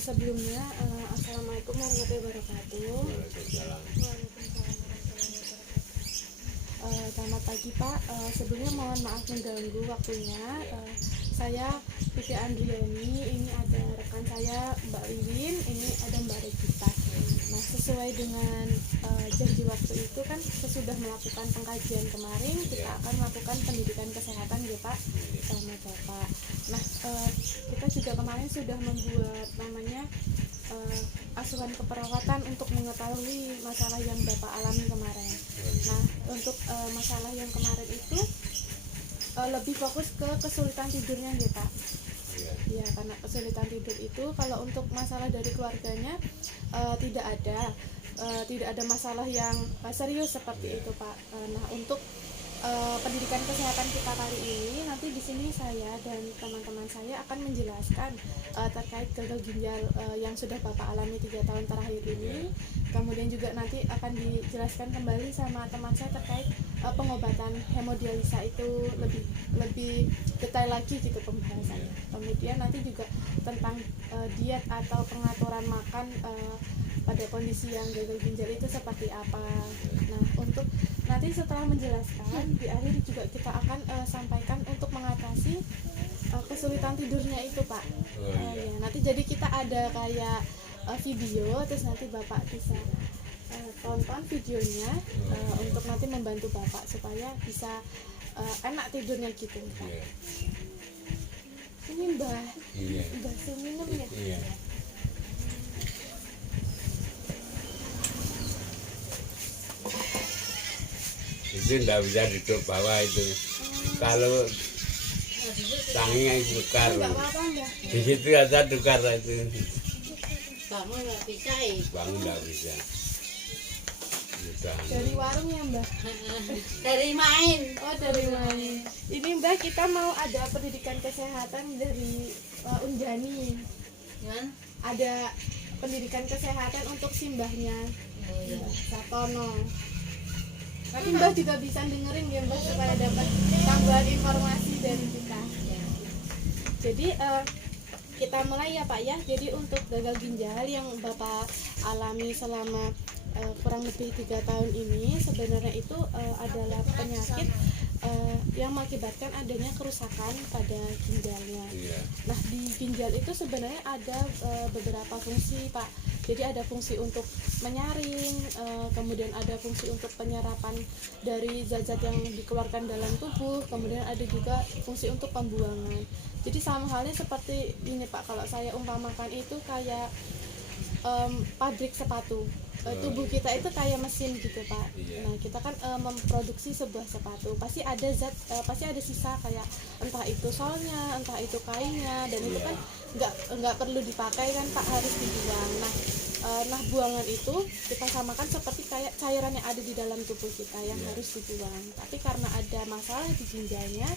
Sebelumnya, Assalamualaikum warahmatullahi wabarakatuh. Waalaikumsalam. Waalaikumsalam warahmatullahi wabarakatuh. Selamat pagi Pak. Sebelumnya mohon maaf mengganggu waktunya. Saya Vivi Andriani. Ini ada rekan saya Mbak Wiwin. Ini ada Mbak Regita. Nah, sesuai dengan janji waktu itu kan sesudah melakukan pengkajian kemarin, kita akan melakukan pendidikan kesehatan ya Pak sama Bapak. Nah, kita juga kemarin sudah membuat namanya asuhan keperawatan untuk mengetahui masalah yang Bapak alami kemarin. Nah, untuk masalah yang kemarin itu lebih fokus ke kesulitan tidurnya ya Pak. Ya, karena kesulitan tidur itu kalau untuk masalah dari keluarganya tidak ada masalah yang serius seperti itu Pak. Nah, untuk pendidikan kesehatan kita kali ini nanti di sini saya dan teman-teman saya akan menjelaskan terkait gagal ginjal yang sudah Bapak alami 3 tahun terakhir ini. Kemudian juga nanti akan dijelaskan kembali sama teman saya terkait pengobatan hemodialisa itu lebih detail lagi gitu pembahasannya. Kemudian nanti juga tentang diet atau pengaturan makan pada kondisi yang gagal ginjal itu seperti apa. Nah, untuk nanti setelah menjelaskan di akhir juga kita akan sampaikan untuk mengatasi kesulitan tidurnya itu Pak. Ya, nanti jadi kita ada kayak video, terus nanti Bapak bisa tonton videonya untuk nanti membantu Bapak supaya bisa enak tidurnya gitu Pak. Ini Mbah minum ya. Itu tidak bisa duduk bawah itu. Kalau tanginya tukar, Enggak apa-apa Mbah. di situ ada tukar itu. Bangun nggak bisa Bangun tidak bisa. Sudah. Dari warung ya Mbah. dari main. Oh, dari main. Ini Mbak, kita mau ada pendidikan kesehatan dari Unjani. Kan? Ada pendidikan kesehatan untuk simbahnya Oh, iya. Satono. Tapi Mbak juga bisa dengerin ya Mbak supaya dapat tambahan informasi dari kita. Jadi kita mulai ya Pak ya. Jadi untuk gagal ginjal yang Bapak alami selama kurang lebih 3 tahun ini sebenarnya itu adalah penyakit yang mengakibatkan adanya kerusakan pada ginjalnya. Nah, di ginjal itu sebenarnya ada beberapa fungsi Pak. Jadi ada fungsi untuk menyaring, kemudian ada fungsi untuk penyerapan dari zat-zat yang dikeluarkan dalam tubuh, kemudian ada juga fungsi untuk pembuangan. Jadi sama halnya seperti ini Pak, kalau saya umpamakan itu kayak pabrik sepatu. Tubuh kita itu kayak mesin gitu Pak. Nah, kita kan memproduksi sebuah sepatu, pasti ada zat, pasti ada sisa kayak entah itu solnya, entah itu kainnya, dan itu kan nggak perlu dipakai kan Pak, harus dibuang. Nah, buangan itu kita samakan seperti kayak cairan yang ada di dalam tubuh kita yang harus dibuang. Tapi karena ada masalah di ginjalnya,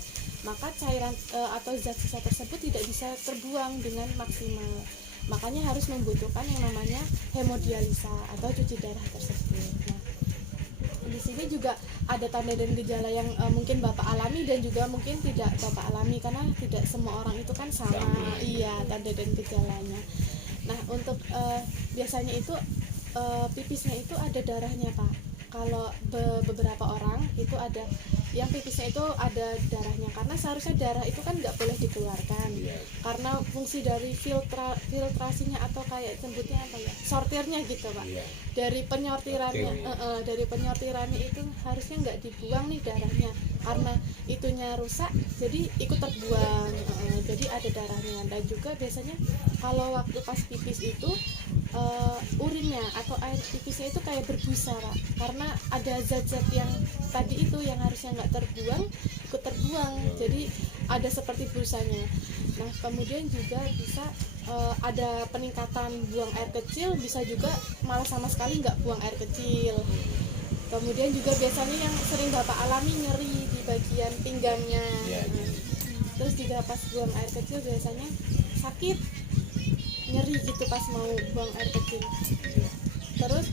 maka cairan atau zat sisa tersebut tidak bisa terbuang dengan maksimal. Makanya harus membutuhkan yang namanya hemodialisa atau cuci darah tersebut. Nah, di sini juga ada tanda dan gejala yang mungkin Bapak alami dan juga mungkin tidak Bapak alami, karena tidak semua orang itu kan sama. Iya, tanda dan gejalanya. Nah, untuk biasanya itu pipisnya itu ada darahnya Pak. Kalau beberapa orang itu ada yang pipisnya itu ada darahnya, karena seharusnya darah itu kan nggak boleh dikeluarkan karena fungsi dari filtrasinya atau kayak sebutnya apa ya, sortirnya gitu Pak. Dari penyortirannya itu harusnya nggak dibuang nih darahnya, karena itunya rusak jadi ikut terbuang. Jadi ada darahnya. Dan juga biasanya kalau waktu pas pipis itu urinnya atau air pipisnya itu kayak berbusa Pak, karena ada zat-zat yang tadi itu yang harusnya nggak terbuang ikut terbuang, jadi ada seperti busanya. Nah, kemudian juga bisa ada peningkatan buang air kecil, bisa juga malah sama sekali nggak buang air kecil. Kemudian juga biasanya yang sering Bapak alami nyeri di bagian pinggangnya. Terus juga pas buang air kecil biasanya sakit, nyeri gitu pas mau buang air kecil. Terus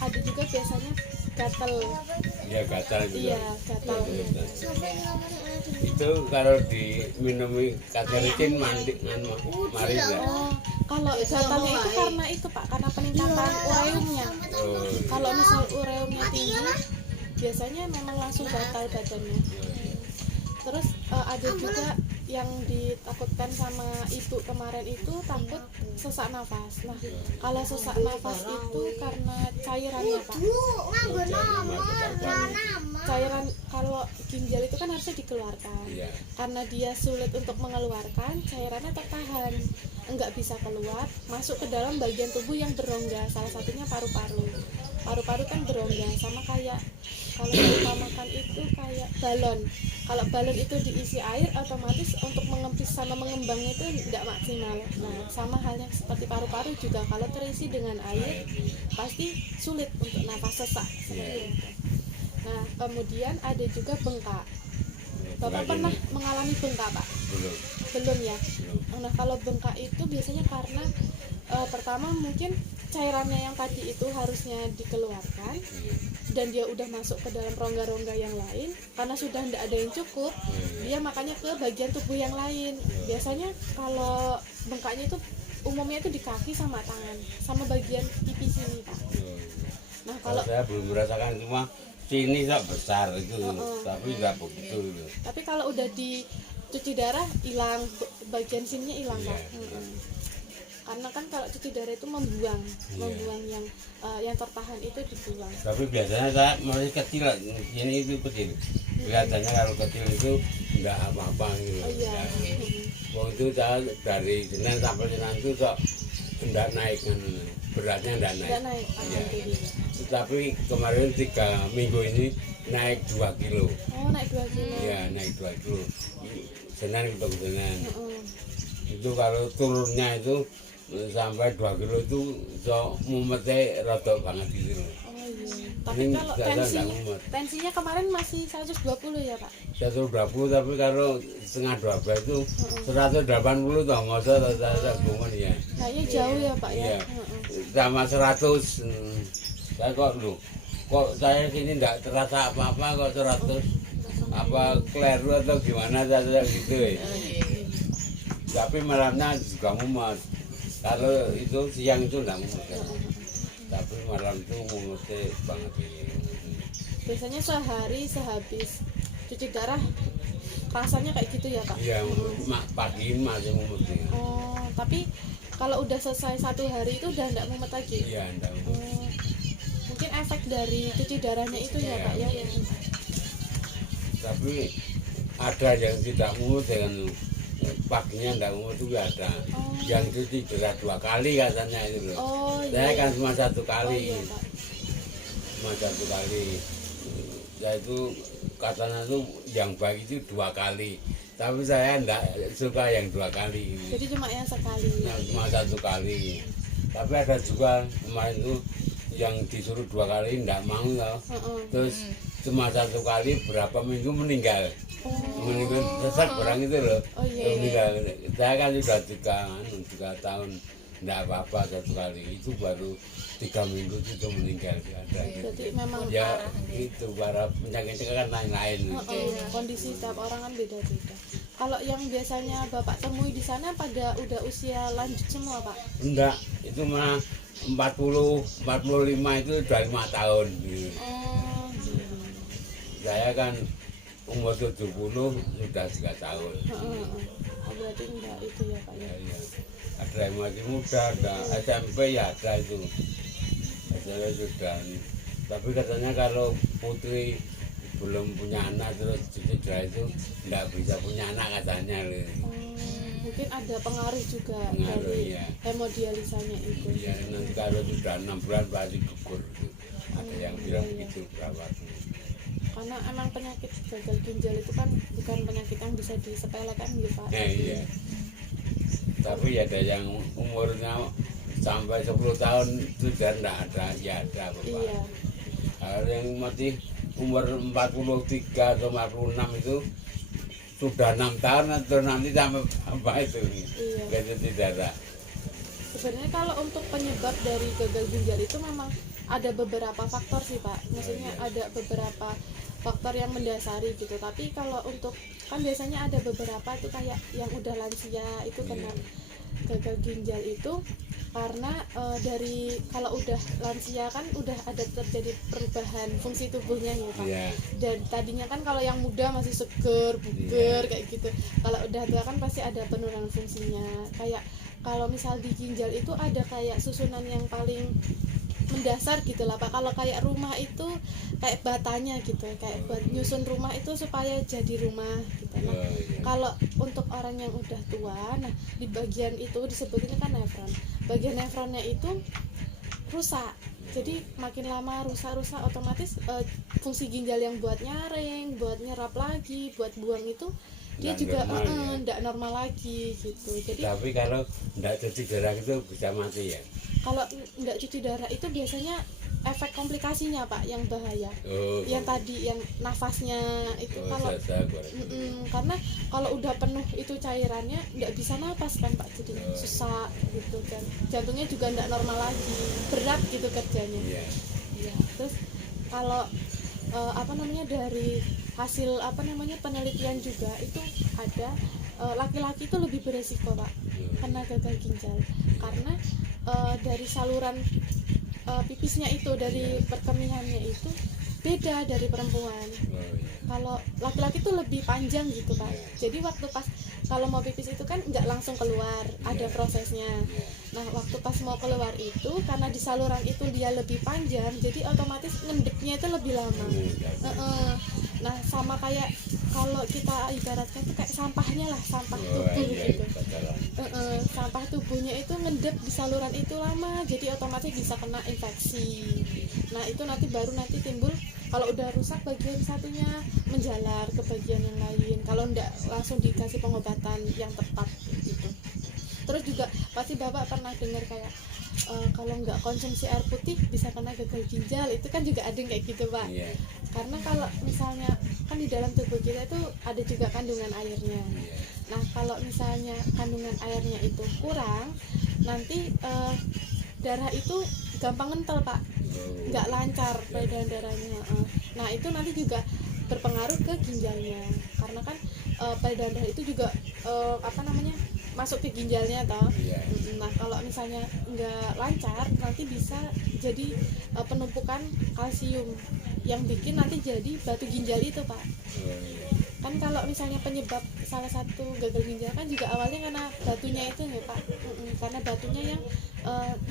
ada juga biasanya gatel. Ya gatal juga. Iya, gatel. Itu kalau diminumi katerin mandi mari enggak? Oh, kalau gatalnya itu karena itu Pak, karena peningkatan ureumnya. Oh, Kalau misal ureumnya tinggi, biasanya memang langsung gatal badannya. Terus ada juga yang ditakutkan sama ibu kemarin itu takut sesak nafas. Nah, kalau sesak nafas itu karena cairannya Pak. Cairan kalau ginjal itu kan harusnya dikeluarkan. iya. Karena dia sulit untuk mengeluarkan, cairannya tertahan, enggak bisa keluar, masuk ke dalam bagian tubuh yang berongga, salah satunya paru-paru. Paru-paru kan berongga, sama kayak kalau kita makan itu kayak balon. Kalau balon itu diisi air, otomatis untuk mengempis sama mengembang itu tidak maksimal. Nah, sama halnya seperti paru-paru juga, kalau terisi dengan air, pasti sulit untuk nafas sesak. Seperti itu. Nah, kemudian ada juga bengkak. Bapak pernah mengalami bengkak, Pak? Belum. Belum ya? Belum. Nah, kalau bengkak itu biasanya karena pertama mungkin cairannya yang tadi itu harusnya dikeluarkan dan dia udah masuk ke dalam rongga-rongga yang lain, karena sudah tidak ada yang cukup, dia makanya ke bagian tubuh yang lain. Biasanya kalau bengkaknya itu umumnya itu di kaki sama tangan, sama bagian pipi sini, Pak. Nah, Kalau kalau saya belum merasakan, cuma sini tak besar itu, tapi nggak begitu. tapi kalau udah dicuci darah hilang, bagian sininya hilang, Iya, Pak. Karena kan kalau cuci darah itu membuang yang tertahan itu dibuang. Tapi biasanya saya masih kecil, ini itu kecil. Kelihatannya kalau kecil itu nggak apa-apa gitu. Oh iya. Waktu itu saya dari Senin sampai Senin itu kok nggak naik kan, beratnya nggak naik. Tidak naik, Iya. alhamdulillah. Tapi kemarin 3 minggu ini naik 2 kilo. Oh, naik 2 kilo. Iya, naik 2 kilo. Senin ketemu Senin. Heeh. Itu kalau turunnya itu sampai 2 kilo itu so mumetnya rada banget gitu loh. Oh iya. Tapi Ini kalau biasa nggak mumet. tensinya kemarin masih 120 ya, Pak? 120, tapi kalau setengah 12 itu 180 toh, masa saya bungun ya. Kayaknya jauh ya, Pak ya. Iya. Heeh. Sama 100. Saya kok lu kok saya sini enggak terasa apa-apa kok 100. Apa keliru atau gimana saya gitu ya. Tapi malamnya juga mumet. Kalau itu siang itu enggak mumet. Tapi malam itu mumetnya banget ini. Biasanya sehari sehabis cuci darah rasanya kayak gitu ya, Pak? Iya, pagi masih mumetnya. Oh, tapi kalau udah selesai 1 hari itu udah enggak mumet lagi? Iya, enggak mumet. Oh, mungkin efek dari cuci darahnya itu ya, Pak ya? Tapi ada yang tidak mumet dengan paginya enggak mumet juga ada. Oh. Yang cuci darah 2 kali katanya itu loh. Oh iya. Saya kan cuma 1 Oh kali. iya, Pak. Cuma 1 kali. Saya itu katanya tuh yang baik itu 2 kali. Tapi saya enggak suka yang 2 kali. Jadi cuma yang sekali. Nah, cuma 1 kali. Tapi ada juga kemarin tuh yang disuruh 2 kali enggak mau loh. Heeh. Terus cuma 1 kali berapa minggu meninggal. Oh. Meninggal sesak orang itu loh. Oh iya. Meninggal. Saya kan sudah 3 tahun enggak apa-apa 1 kali. Itu baru 3 minggu itu meninggal ada. Jadi memang Ya itu para penyakitnya kan lain-lain. kondisi setiap orang kan beda-beda. Kalau yang biasanya Bapak temui di sana pada udah usia lanjut semua, Pak? Enggak, itu mah 40, 45 itu udah 5 tahun. Oh, iya. Saya kan umur 70 sudah 3 tahun. Heeh. Oh, berarti enggak itu ya, Pak ya? Ya. Ada yang masih muda, ada SMP ya ada itu. Saya sudah. Tapi katanya kalau putri belum punya anak terus cuci darah itu enggak bisa punya anak katanya. Oh, mungkin ada pengaruh juga Pengaruh, dari iya. hemodialisanya itu. Ya nanti kalau sudah 6 bulan pasti gugur. Ada yang bilang begitu perawat. Karena emang penyakit gagal ginjal itu kan bukan penyakit yang bisa disepelekan gitu, Pak. Iya. Tapi ada yang umurnya sampai 10 tahun sudah enggak ada, ya ada Bapak. Iya. Kalau yang masih umur 43 atau 46 itu sudah 6 tahun atau nanti sampai apa itu? Iya. Gagal darah. Sebenarnya kalau untuk penyebab dari gagal ginjal itu memang ada beberapa faktor sih Pak. Maksudnya ada beberapa faktor yang mendasari gitu. Tapi kalau untuk kan biasanya ada beberapa itu kayak yang udah lansia itu kena gagal ginjal itu karena dari kalau udah lansia kan udah ada terjadi perubahan fungsi tubuhnya ya Pak. Iya. Dan tadinya kan kalau yang muda masih seger, buger kayak gitu. Kalau udah tua kan pasti ada penurunan fungsinya. Kayak kalau misal di ginjal itu ada kayak susunan yang paling mendasar gitu lah Pak. Kalau kayak rumah itu kayak batanya gitu, kayak buat nyusun rumah itu supaya jadi rumah gitu. Nah, kalau untuk orang yang udah tua, nah di bagian itu disebutnya kan nefron. Bagian nefronnya itu rusak. Jadi makin lama rusak otomatis fungsi ginjal yang buat nyaring, buat nyerap lagi, buat buang itu dia Nggak juga normal, tidak normal lagi gitu. Jadi Tapi kalau nggak cuci darah itu bisa mati ya. kalau nggak cuci darah itu biasanya efek komplikasinya Pak yang bahaya. Oh, Yang tadi yang nafasnya itu kalau saya karena kalau udah penuh itu cairannya nggak bisa napas kan Pak, jadi susah gitu kan. Jantungnya juga nggak normal lagi, berat gitu kerjanya. Iya. Iya. Terus kalau dari hasil penelitian juga itu ada laki-laki itu lebih beresiko Pak kena gagal ginjal karena dari saluran pipisnya itu, dari perkemihannya itu beda dari perempuan. Kalau laki-laki itu lebih panjang gitu Pak. Jadi waktu pas kalau mau pipis itu kan nggak langsung keluar, ada prosesnya. Nah waktu pas mau keluar itu karena di saluran itu dia lebih panjang, jadi otomatis ngendeknya itu lebih lama. Nah sama kayak kalau kita ibaratkan itu kayak sampahnya lah, sampah tubuh gitu. Sampah tubuhnya itu ngendep di saluran itu lama, jadi otomatis bisa kena infeksi. Nah itu nanti timbul kalau udah rusak bagian satunya menjalar ke bagian yang lain kalau enggak langsung dikasih pengobatan yang tepat gitu. Terus juga pasti Bapak pernah dengar kayak kalau nggak konsumsi air putih bisa kena gagal ginjal, itu kan juga ada yang kayak gitu Pak. Karena kalau misalnya kan di dalam tubuh kita itu ada juga kandungan airnya. Nah kalau misalnya kandungan airnya itu kurang, nanti darah itu gampang ngentel Pak, nggak lancar peredaran darahnya. Nah itu nanti juga berpengaruh ke ginjalnya karena kan peredaran darah itu juga masuk ke ginjalnya toh. Nah kalau misalnya nggak lancar nanti bisa jadi penumpukan kalsium yang bikin nanti jadi batu ginjal itu Pak. Kan kalau misalnya penyebab salah satu gagal ginjal kan juga awalnya karena batunya itu ya Pak. Karena batunya yang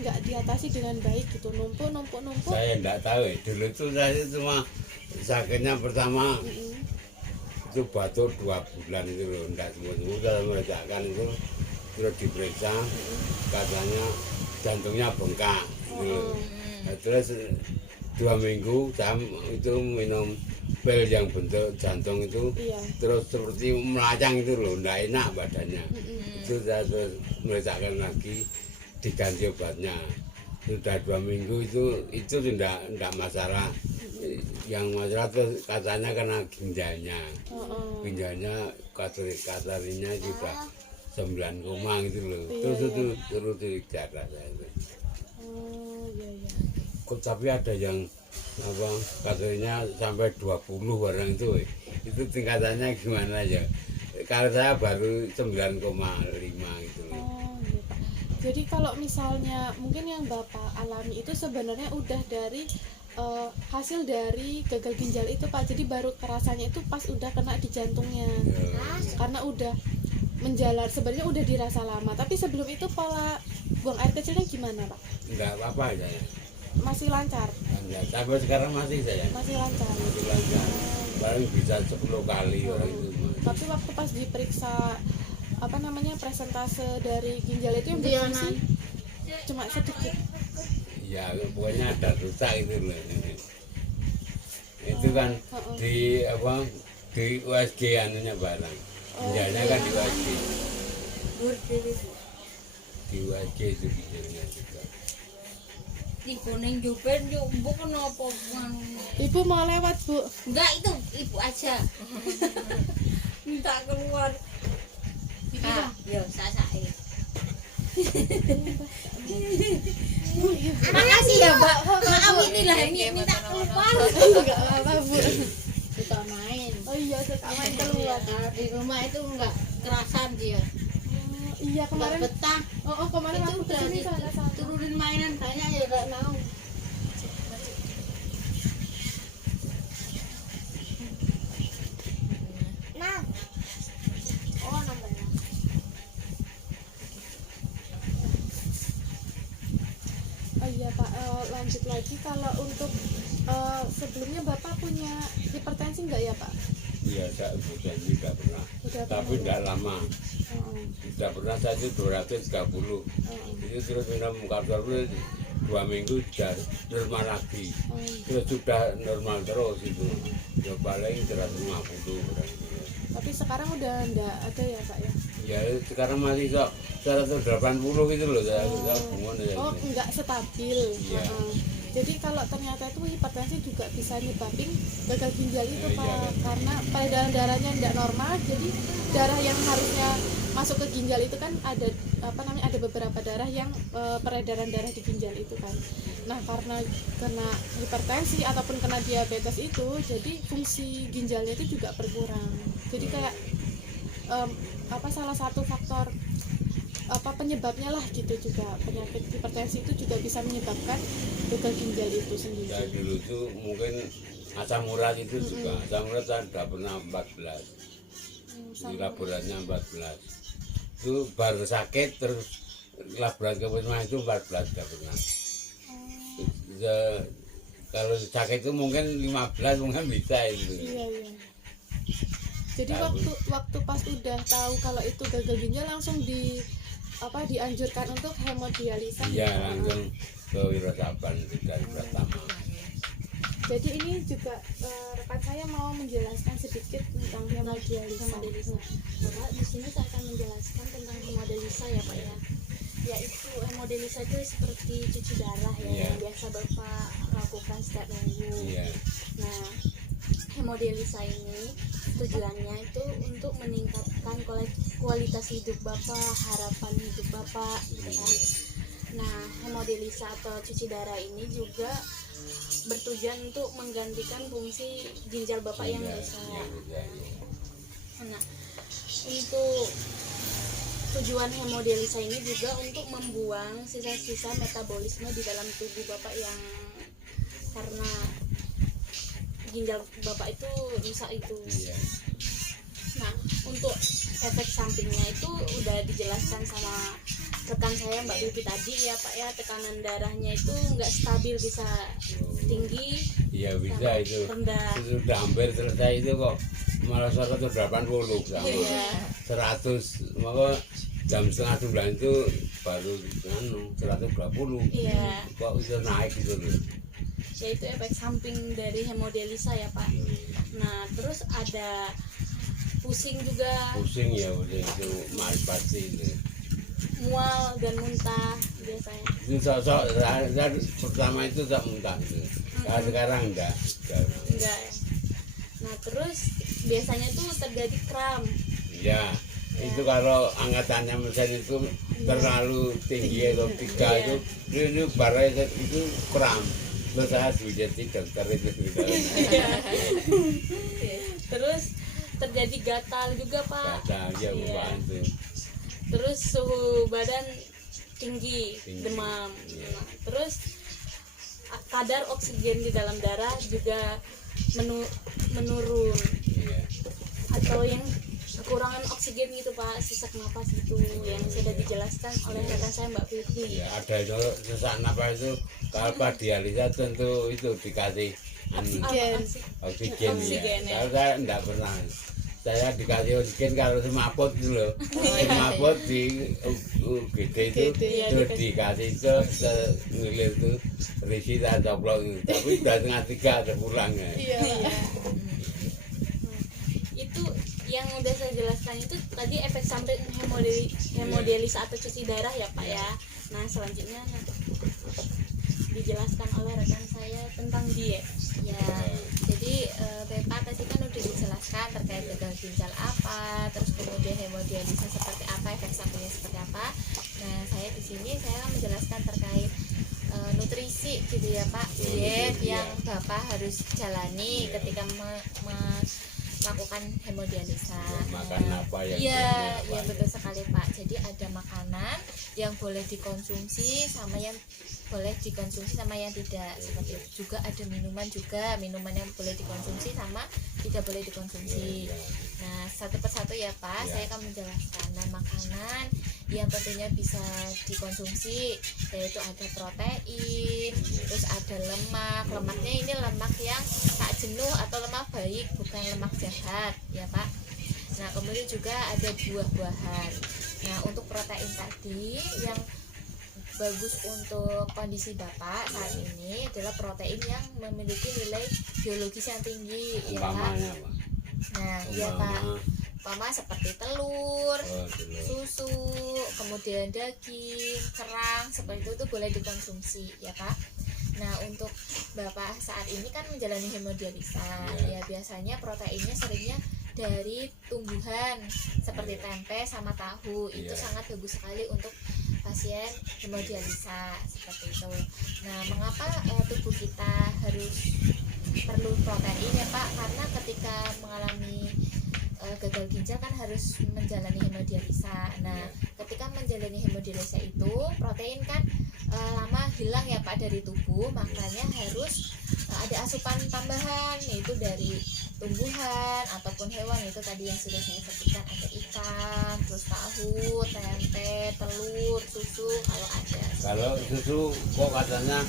nggak diatasi dengan baik gitu, numpuk. Saya nggak tahu dulu itu saya cuma sakitnya pertama itu batuk 2 bulan itu loh, nggak sembuh kalau meletakkan itu terus diperiksa katanya jantungnya bengkak gitu. Nah, terus 2 minggu saya itu minum pil yang bentuk jantung itu terus seperti melayang itu loh, nggak enak badannya. Itu saya terus meletakkan lagi diganti obatnya. Sudah 2 minggu itu tidak masalah. Yang masalah terus katanya karena ginjalnya katanya juga 9 koma gitu loh. Terus dijaga saya itu. Kok tapi ada yang katanya sampai 20 orang itu tingkatannya gimana ya? Kalau saya baru 9,5 gitu loh. Jadi kalau misalnya mungkin yang Bapak alami itu sebenarnya udah dari hasil dari gagal ginjal itu Pak. Jadi baru kerasanya itu pas udah kena di jantungnya. Karena udah menjalar, sebenarnya udah dirasa lama. Tapi sebelum itu pola buang air kecilnya gimana Pak? Enggak apa-apa saya. Masih lancar? Sampai sekarang masih saya. Masih lancar. Paling bisa 10 kali orang itu. Tapi waktu pas diperiksa presentase dari ginjal itu yang berfungsi cuma sedikit. Ya pokoknya ada rusak itu loh. Itu kan di USG anunya barang. Ginjalnya kan di USG. Di USG itu ginjalnya juga. Di kuning jupen bu kenapa Ibu mau lewat Bu? enggak, itu ibu aja minta keluar. Yo sasae Makasih ya Mbak, maaf ini lah minta keluar. Enggak apa-apa Bu. Suka main. Oh iya suka main keluar. Kalau di rumah itu enggak kerasan dia, Iya enggak kemarin. betah. Oh kemarin Itu aku udah kesini sama. turunin mainan banyak ya enggak mau. Nah. Oh, nomornya. Oh iya Pak, lanjut lagi kalau untuk sebelumnya Bapak punya hipertensi enggak ya Pak? Iya, saya bukan tidak pernah. Udah Tapi pernah. tidak lama. Oh, Tidak pernah saya itu 230. Itu terus minum kartol 2 minggu sudah normal lagi. oh. Terus sudah normal terus itu. Ya paling 150 berarti. Tapi sekarang udah enggak ada ya Pak ya? Ya sekarang masih kok 180 gitu loh saya bungon ya. Oh enggak stabil. Iya. Jadi kalau ternyata itu hipertensi juga bisa nyebabin gagal ginjal itu Iya, Pak, iya. karena peredaran darahnya tidak normal. Jadi darah yang harusnya masuk ke ginjal itu kan ada ada beberapa darah yang peredaran darah di ginjal itu kan. Nah karena kena hipertensi ataupun kena diabetes itu, jadi fungsi ginjalnya itu juga berkurang. Jadi kayak salah satu faktor penyebabnya lah gitu juga, penyakit hipertensi itu juga bisa menyebabkan gagal ginjal itu sendiri. Saya dulu itu mungkin asam urat itu juga. Asam urat saya sudah pernah 14. Di laborannya 14. Itu baru sakit terus laboran ke Wisma itu 14 sudah pernah. Kalau sakit itu mungkin 15 mungkin bisa itu. Iya. Jadi Tahu. waktu pas udah tahu kalau itu gagal ginjal langsung dianjurkan untuk hemodialisa. Iya langsung ke Wirasaban dari pertama. Jadi ini juga rekan saya mau menjelaskan sedikit tentang hemodialisa. Bapak, di sini saya akan menjelaskan tentang hemodialisa ya Pak ya. Yaitu hemodialisa itu seperti cuci darah ya, Iya. yang biasa Bapak lakukan setiap minggu. Iya. Nah, hemodialisa ini tujuannya itu untuk meningkatkan kualitas hidup Bapak, harapan hidup Bapak gitu kan. Nah, hemodialisa atau cuci darah ini juga bertujuan untuk menggantikan fungsi ginjal Bapak yang Iya, rusak. iya, iya. Nah, untuk tujuan hemodialisa ini juga untuk membuang sisa-sisa metabolisme di dalam tubuh Bapak yang karena ginjal Bapak itu rusak itu. Iya. Nah, untuk efek sampingnya itu udah dijelaskan sama rekan saya Mbak Bibi tadi ya Pak ya, tekanan darahnya itu nggak stabil, bisa tinggi, Iya bisa itu. rendah. Itu sudah hampir selesai itu kok malah 180 sama Iya. 100 maka jam setengah 9 itu baru 120 Iya, kok bisa naik gitu loh. yaitu efek samping dari hemodialisa ya Pak. Nah, terus ada pusing juga, Pusing ya udah itu mal pasti itu. mual dan muntah biasanya. Itu sosok saya pertama itu tak muntah itu. Nah, sekarang enggak. Enggak ya. Nah, terus biasanya tuh terjadi kram. Ya, itu kalau angkatannya mesin itu terlalu tinggi atau 3 Iya. itu barang itu kram. Terus saya dijadi dokter itu gitu. Terus terjadi gatal juga Pak. Kata ya Iya. bukan itu. Terus suhu badan tinggi, Tinggi. demam. Iya. Nah, terus kadar oksigen di dalam darah juga menurun, Iya. atau yang kekurangan oksigen gitu Pak, sesak napas gitu yang sudah dijelaskan oleh rekan saya Mbak Vivi. Ya, ada itu sesak napas itu kalau pas dialisa tentu itu dikasih Oksigen. oksigen Oksigen, ya. ya. Kalau saya enggak pernah. Saya dikasih oksigen kalau semaput dulu loh. Semaput di UGD itu Iya, terus dikasih itu ngilir itu risi tak coplok itu. Tapi udah setengah 3 ada pulang ya. Iya. Itu yang udah saya jelaskan itu tadi efek samping hemodialisa atau cuci darah ya Pak ya. Nah, selanjutnya dijelaskan oleh rekan saya tentang diet. Ya, jadi Bapak tadi kan udah dijelaskan terkait gagal ginjal apa, terus kemudian hemodialisa seperti apa, efek sampingnya seperti apa. Nah, saya sini saya menjelaskan terkait nutrisi gitu ya Pak, diet yang Bapak harus jalani ketika melakukan hemodialisa. Makan apa yang Iya, boleh, iya apa betul sekali Pak. Jadi ada makanan yang boleh dikonsumsi sama yang boleh dikonsumsi sama yang tidak. Seperti itu. Juga ada minuman yang boleh dikonsumsi sama tidak boleh dikonsumsi. Nah, satu persatu ya Pak, saya akan menjelaskan. Nah, makanan yang tentunya bisa dikonsumsi yaitu ada protein, terus ada lemak. Lemaknya ini lemak yang tak jenuh atau lemak baik, bukan lemak jahat ya Pak. Nah, kemudian juga ada buah-buahan. Nah, untuk protein tadi yang bagus untuk kondisi Bapak saat ini adalah protein yang memiliki nilai biologis yang tinggi ya Pak. umpamanya apa? Nah, iya Pak. Umpama seperti telur, susu, kemudian daging, kerang, seperti itu boleh dikonsumsi ya Pak. Nah, untuk Bapak saat ini kan menjalani hemodialisa. Ya, biasanya proteinnya seringnya dari tumbuhan seperti tempe sama tahu. Itu sangat bagus sekali untuk pasien hemodialisa seperti itu. Nah, mengapa tubuh kita harus perlu protein ya Pak? Karena ketika mengalami gagal ginjal kan harus menjalani hemodialisa. Nah, ketika menjalani hemodialisa itu protein kan lama hilang ya Pak dari tubuh, makanya harus ada asupan tambahan yaitu dari tumbuhan ataupun hewan. Itu tadi yang sudah saya sebutkan, ada ikan, terus tahu, tempe, telur, susu kalau ada. Kalau susu kok katanya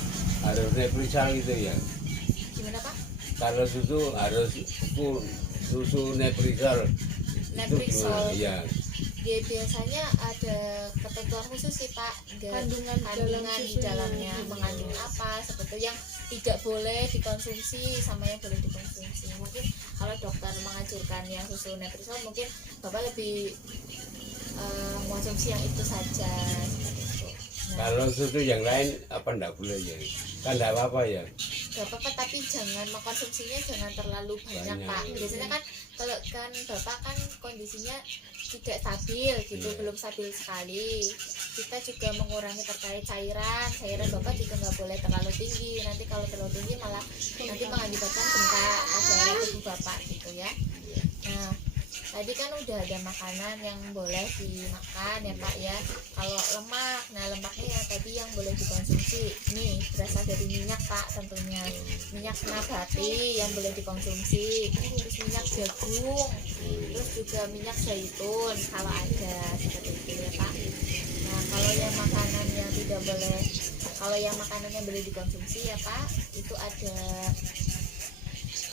harus neprisal gitu ya? Gimana Pak? Kalau susu harus susu neprisol. Neprisol. Iya. Ya, biasanya ada ketentuan khusus sih Pak, Kandungan di dalamnya mengandung apa, seperti yang tidak boleh dikonsumsi sama yang boleh dikonsumsi. Mungkin kalau dokter menganjurkan yang susu neprisol, mungkin Bapak lebih mengonsumsi yang itu saja seperti itu. Nah, Kalau susu yang lain apa enggak boleh ya? Kan enggak apa-apa ya. gak apa-apa, tapi jangan mengkonsumsinya jangan terlalu banyak Pak. Biasanya kan kalau kan Bapak kan kondisinya tidak stabil gitu, belum stabil sekali. Kita juga mengurangi terkait cairan Bapak juga nggak boleh terlalu tinggi. Nanti kalau terlalu tinggi malah nanti mengakibatkan bengkak pada tubuh Bapak gitu ya. Nah, tadi kan udah ada makanan yang boleh dimakan ya Pak ya. Kalau lemak, nah lemaknya yang tadi yang boleh dikonsumsi nih berasal dari minyak Pak, tentunya minyak nabati yang boleh dikonsumsi, terus minyak jagung, terus juga minyak zaitun kalau ada, seperti itu ya Pak. Nah, kalau yang makanan yang tidak boleh, kalau yang makanan yang boleh dikonsumsi ya Pak, itu ada,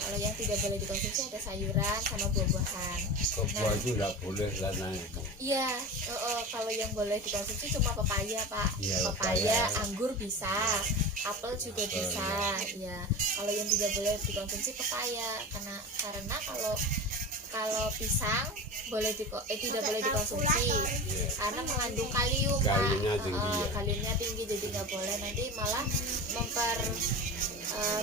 kalau yang tidak boleh dikonsumsi ada sayuran sama buah-buahan. Buah itu enggak boleh katanya. Iya, kalau yang boleh dikonsumsi cuma pepaya Pak. Iya, Pepaya, anggur bisa, apel juga bisa. Ya, kalau yang tidak boleh dikonsumsi pepaya, karena kalau pisang tidak boleh dikonsumsi karena mengandung kalium Pak. Kaliumnya tinggi, ya. Kaliumnya tinggi, jadi nggak boleh, nanti malah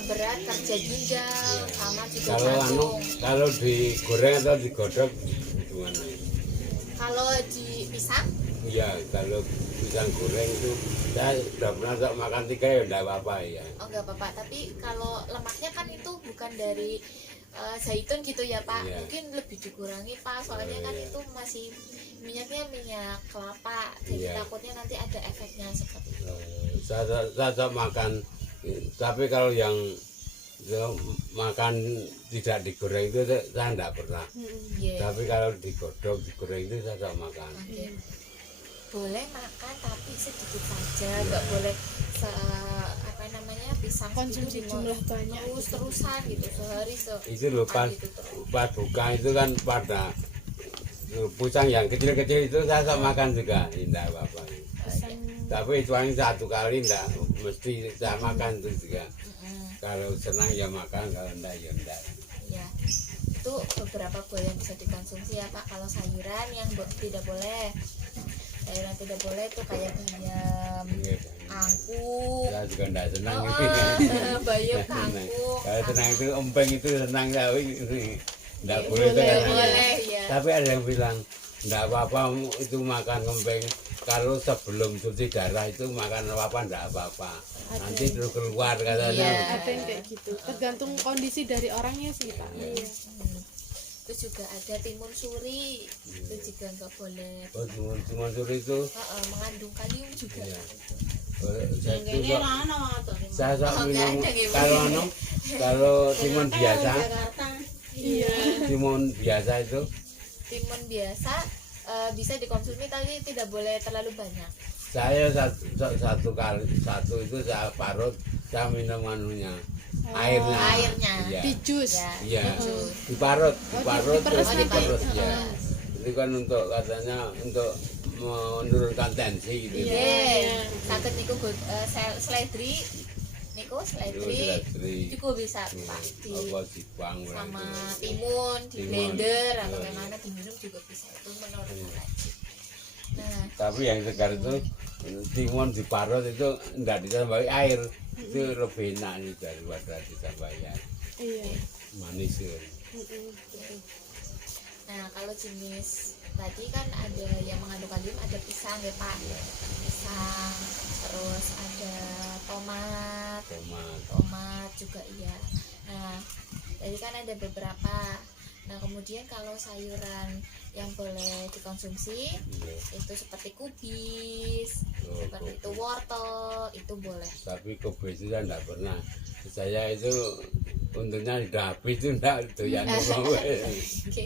berat kerja ginjal sama juga jantung. Kalau digoreng atau digodok gimana? Kalau di pisang Iya, kalau pisang goreng itu saya sudah pernah makan 3 ya enggak apa-apa ya. enggak apa-apa, tapi kalau lemaknya kan itu bukan dari zaitun gitu ya Pak. Iya. Mungkin lebih dikurangi Pak, soalnya kan itu masih minyaknya minyak kelapa, jadi Iya. takutnya nanti ada efeknya seperti itu. Saya makan, tapi kalau yang makan tidak digoreng itu saya enggak pernah. Iya. Tapi kalau digodok, digoreng itu saya makan. Oke. Boleh makan tapi sedikit saja, nggak boleh pisang Konsumsi itu jumlah banyak terusan gitu sehari Itu loh pas buka itu kan pada pisang yang kecil-kecil itu saya makan juga, tidak apa-apa. Tapi itu hanya 1 kali, enggak mesti saya makan itu juga. Kalau senang ya makan, kalau enggak ya enggak. Ya, itu beberapa buah yang bisa dikonsumsi ya Pak. Kalau sayuran yang tidak boleh, sayuran tidak boleh itu kayak bayam, kangkung. Saya juga enggak senang. Bayam, kangkung. Kalau senang itu empeng itu senang tapi enggak boleh itu Boleh, kan. boleh ya. Tapi ada yang bilang enggak apa-apa itu makan kemping. Kalau sebelum cuci darah itu makan apa enggak apa-apa. Nanti terus keluar katanya. Iya. Ada yang kayak gitu, tergantung kondisi dari orangnya sih Pak. Iya. Terus juga ada timun suri, itu juga nggak boleh. Oh, cuma suri itu. Mengandung kalium juga. Iya. Saya itu Ini kok mana tuh? saya Oh, nggak minum ada, gitu. kalau timun biasa, Jakarta. Iya. timun biasa itu Timun biasa bisa dikonsumsi tapi tidak boleh terlalu banyak. saya satu kali itu saya parut, saya minum anunya airnya. Airnya. Iya. Di jus. Ya, Iya. di jus. Diparut diperes terus nanti. diperes ya. Heeh. Itu kan untuk katanya untuk menurunkan tensi gitu. Iya. Saged niku seledri niku seledri juga bisa Pak di Apa dipang sama itu. timun di Timun. blender atau Iya. bagaimana diminum juga bisa itu menurunkan lagi. Nah, Tapi yang segar itu timun diparut itu enggak ditambahi air. Itu lebih enak nih daripada ditambahi air. Iya. Manis ya. nah kalau jenis tadi kan ada yang mengandung kalium, ada pisang ya Pak, pisang, terus ada tomat Tomat. juga iya. Nah jadi kan ada beberapa. Nah kemudian kalau sayuran yang boleh dikonsumsi Iya. itu seperti kubis, Oh, seperti itu kubis. wortel itu boleh. Tapi kubis itu saya enggak pernah. Saya itu untungnya sudah habis itu enggak doyan mau. Oke.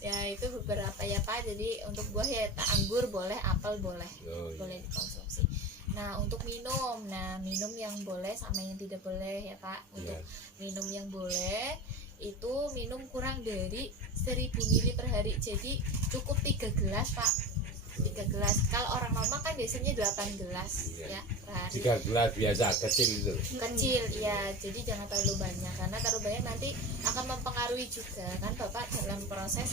Ya itu beberapa ya Pak. Jadi untuk buah ya anggur boleh, apel boleh, Oh, iya. boleh dikonsumsi. Nah untuk minum, minum yang boleh sama yang tidak boleh ya Pak. Untuk Iya. minum yang boleh itu minum kurang dari 1000 ml per hari. Jadi cukup 3 gelas Pak. 3 gelas. Kalau orang normal kan biasanya 8 gelas Iya. ya per hari. 3 gelas biasa kecil itu. Kecil ya, jadi jangan terlalu banyak karena terlalu banyak nanti akan mempengaruhi juga kan Bapak dalam proses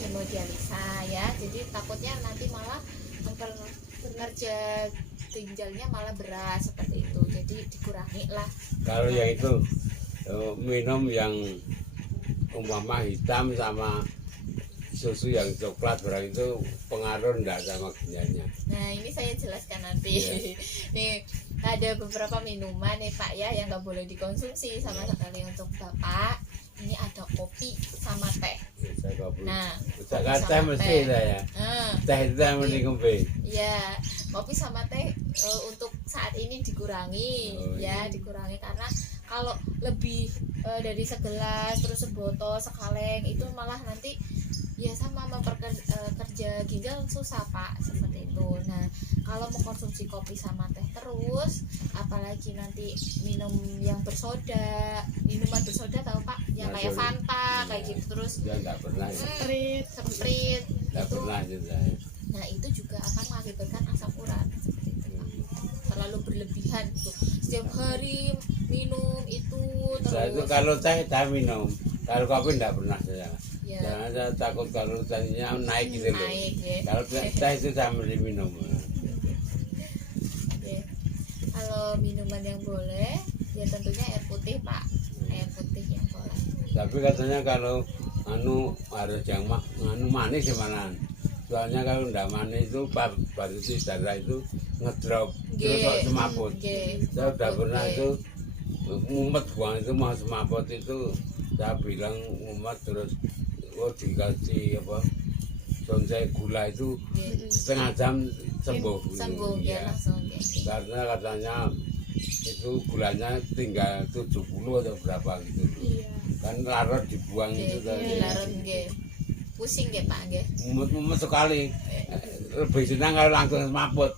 hemodialisa ya. Jadi takutnya nanti malah kerja ginjalnya malah berat seperti itu. Jadi dikurangi lah. Kalau yang itu minum yang umpama hitam sama susu yang coklat barang itu pengaruh enggak sama ginjalnya. Nah ini saya jelaskan nanti. Iya. Nih ada beberapa minuman nih Pak ya yang nggak boleh dikonsumsi sama sekali untuk Bapak. Ini ada kopi sama teh. Saya kok belum. Nah, Saya kopi kata sama mesti saya. Teh itu yang mending ngombe. Ya, kopi sama teh untuk saat ini dikurangi, Oh, ya iya. dikurangi karena kalau lebih dari segelas terus sebotol sekaleng itu malah nanti ya sama kerja ginjal susah Pak seperti itu. Nah kalau mengkonsumsi kopi sama teh terus, apalagi nanti minum yang bersoda, minuman bersoda tahu Pak, yang kayak Bersoda. Fanta Iya. kayak gitu terus Saya enggak pernah. Sprite Enggak itu. pernah itu saya. Nah itu juga akan mengakibatkan asam urat seperti itu Pak. Terlalu berlebihan gitu. Setiap hari minum itu terus. Saya itu kalau teh saya minum. Kalau kopi enggak pernah saya. Ya, Karena saya takut kalau tehnya naik gitu loh. naik ya. Kalau teh itu saya mesti minum. Oke. Kalau minuman yang boleh ya tentunya air putih Pak. Air putih yang boleh. Tapi katanya kalau harus yang manis gimana? Soalnya kalau enggak manis itu baru itu darah itu ngedrop terus kok semaput. Saya udah pernah itu ngumpet buang itu mau semaput itu saya bilang ngumpet terus dikasih apa sonsai gula itu setengah jam sembuh. Sembuh ya Iya. langsung ya. Karena katanya itu gulanya tinggal 70 atau berapa gitu. Iya. Kan larut dibuang itu tadi. Dilarut nggih. Pusing nggih Pak nggih. Mumet sekali. Lebih senang kalau langsung semaput.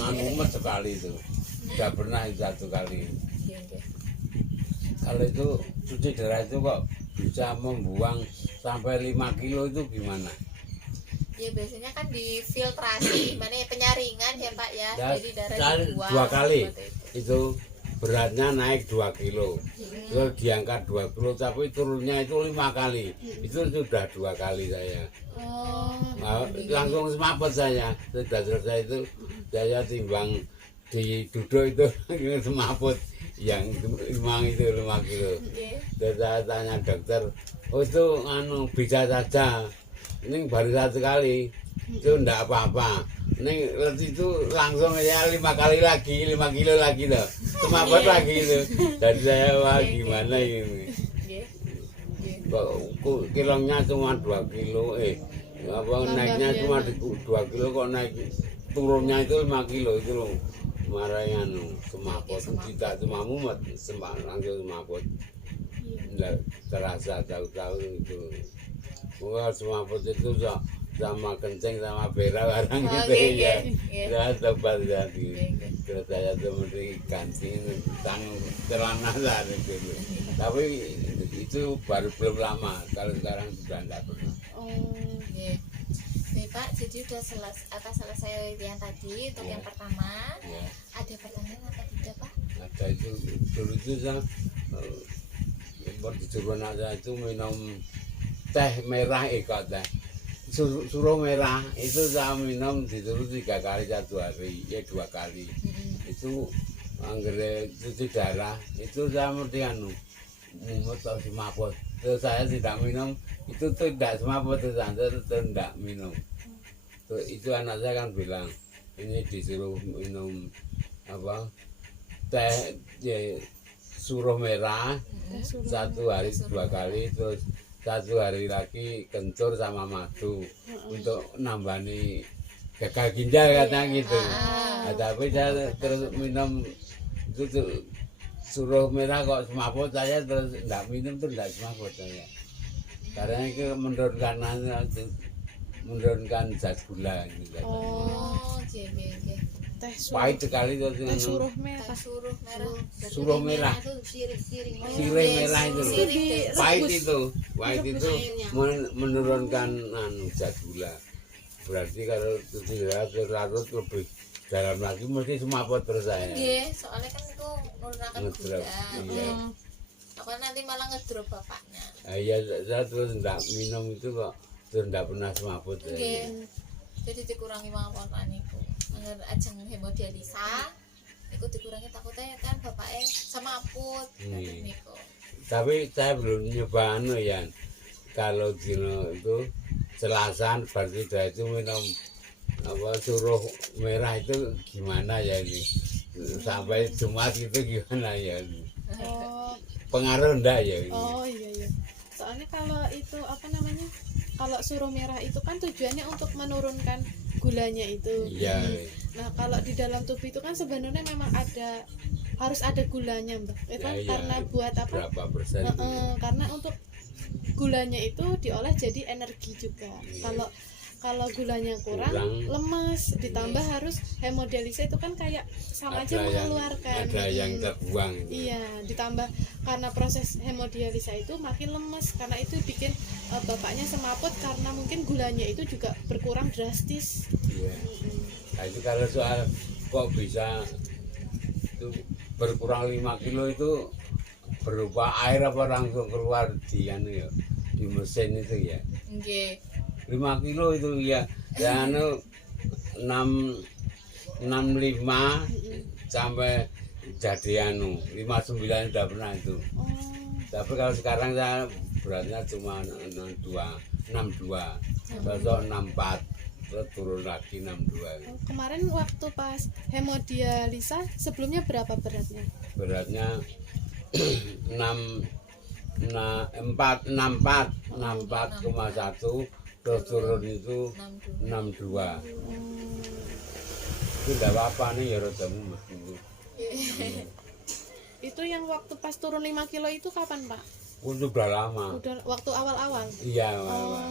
Mumet sekali itu. Sudah pernah itu 1 kali. Nggih nggih. Kalau itu cuci darah itu kok bisa membuang sampai 5 kilo itu gimana? Ya biasanya kan difiltrasi, mana ya penyaringan ya Pak ya. Ya, Jadi darah saya dibuang 2 kali. seperti itu. Itu beratnya naik 2 kilo. Terus diangkat 2 kilo tapi turunnya itu 5 kali. Itu sudah 2 kali saya. Oh. Nah, langsung semaput saya. Sudah selesai itu saya timbang di duduk itu semaput. yang 5 kilo. Nggih. Terus saya tanya dokter, oh itu bisa saja, ini baru 1 kali, itu enggak apa-apa. Ini itu langsung aja 5 kali lagi, 5 kilo lagi loh, semaput lagi itu. Dan saya wah gimana ini? Nggih. Nggih. Kok kilonya cuma 2 kilo, apa naiknya cuma 2 kilo kok naik turunnya itu 5 kilo itu loh. Marahnya semaput, tidak cuma mumet, langsung semaput. Nggak terasa tahu-tahu itu. Mungkin semaput itu sama kencing sama berak barang gitu ya. Saya tempat jadi. Terus saya seperti ganti celana lah gitu. Tapi itu baru belum lama. Kalau sekarang sudah enggak pernah. Nggih. Baik Pak, jadi udah selesai yang tadi untuk yang pertama. Ya. Ada pertanyaan apa tidak Pak? Ada itu dulu itu saya disuruh anak saya itu minum teh merah teh suruh merah itu saya minum disuruh 3 kali 1 hari, ya 2 kali. Itu anggrek cuci darah itu saya mesti mumet atau semaput. Terus saya tidak minum itu tidak semaput, terus tidak minum. Terus itu anak saya kan bilang ini disuruh minum apa teh suruh merah 1 hari 2 kali, terus 1 hari lagi kencur sama madu untuk nambani gagal ginjal katanya gitu. Nah, tapi saya terus minum itu suruh merah kok semaput, saya terus tidak minum tuh tidak semaput saya. Karena itu menurunkan zat gula gitu. Oh, nggih. Teh Pahit sekali tuh teh suruh merah. Suruh merah. suruh merah. Sirih merah itu loh. Pahit itu menurunkan zat gula. Berarti kalau tidak larut lebih dalam lagi mesti semaput terus saya. Nggih, soalnya kan itu nurunaken gula. Iya. Apa nanti malah ngedrop bapaknya. Iya, saya terus tidak minum itu kok terus tidak pernah semaput. Nggih. Jadi dikurangi mawon niku. Angger ajeng hemodialisa niku dikurangi takutnya kan bapaknya semaput niku. Tapi saya belum nyoba ya. Kalau dino itu Selasan berarti itu minum apa suruh merah itu gimana ya ini? Sampai Jumat itu gimana ya ini? Oh, Pengaruh enggak ya ini? oh iya. Soalnya kalau itu apa namanya? Kalau suruh merah itu kan tujuannya untuk menurunkan gulanya itu. Iya. Nah, kalau di dalam tubuh itu kan sebenarnya memang harus ada gulanya, Mbak. Itu kan Ya, karena buat apa? Berapa persen? Karena untuk gulanya itu diolah jadi energi juga. Kalau gulanya kurang, lemes, ditambah harus hemodialisa itu kan kayak sama aja mengeluarkan. Ada yang terbuang. Iya, ditambah karena proses hemodialisa itu makin lemes, karena itu bikin bapaknya semaput karena mungkin gulanya itu juga berkurang drastis. Iya. Nah itu kalau soal kok bisa itu berkurang 5 kilo itu berupa air apa langsung keluar di di mesin itu ya? Nggih. 5 kilo itu ya. Dan 65 sampai jadi 59 udah pernah itu. Tapi kalau sekarang saya beratnya cuma 62, besok 64, terus turun lagi 62. Kemarin waktu pas hemodialisa sebelumnya berapa beratnya? Beratnya 64,1, terus turun itu 62. Itu enggak apa-apa nih ya rodamu mesti. Itu yang waktu pas turun 5 kilo itu kapan, Pak? Udah lama. Udah waktu awal-awal. Iya, awal.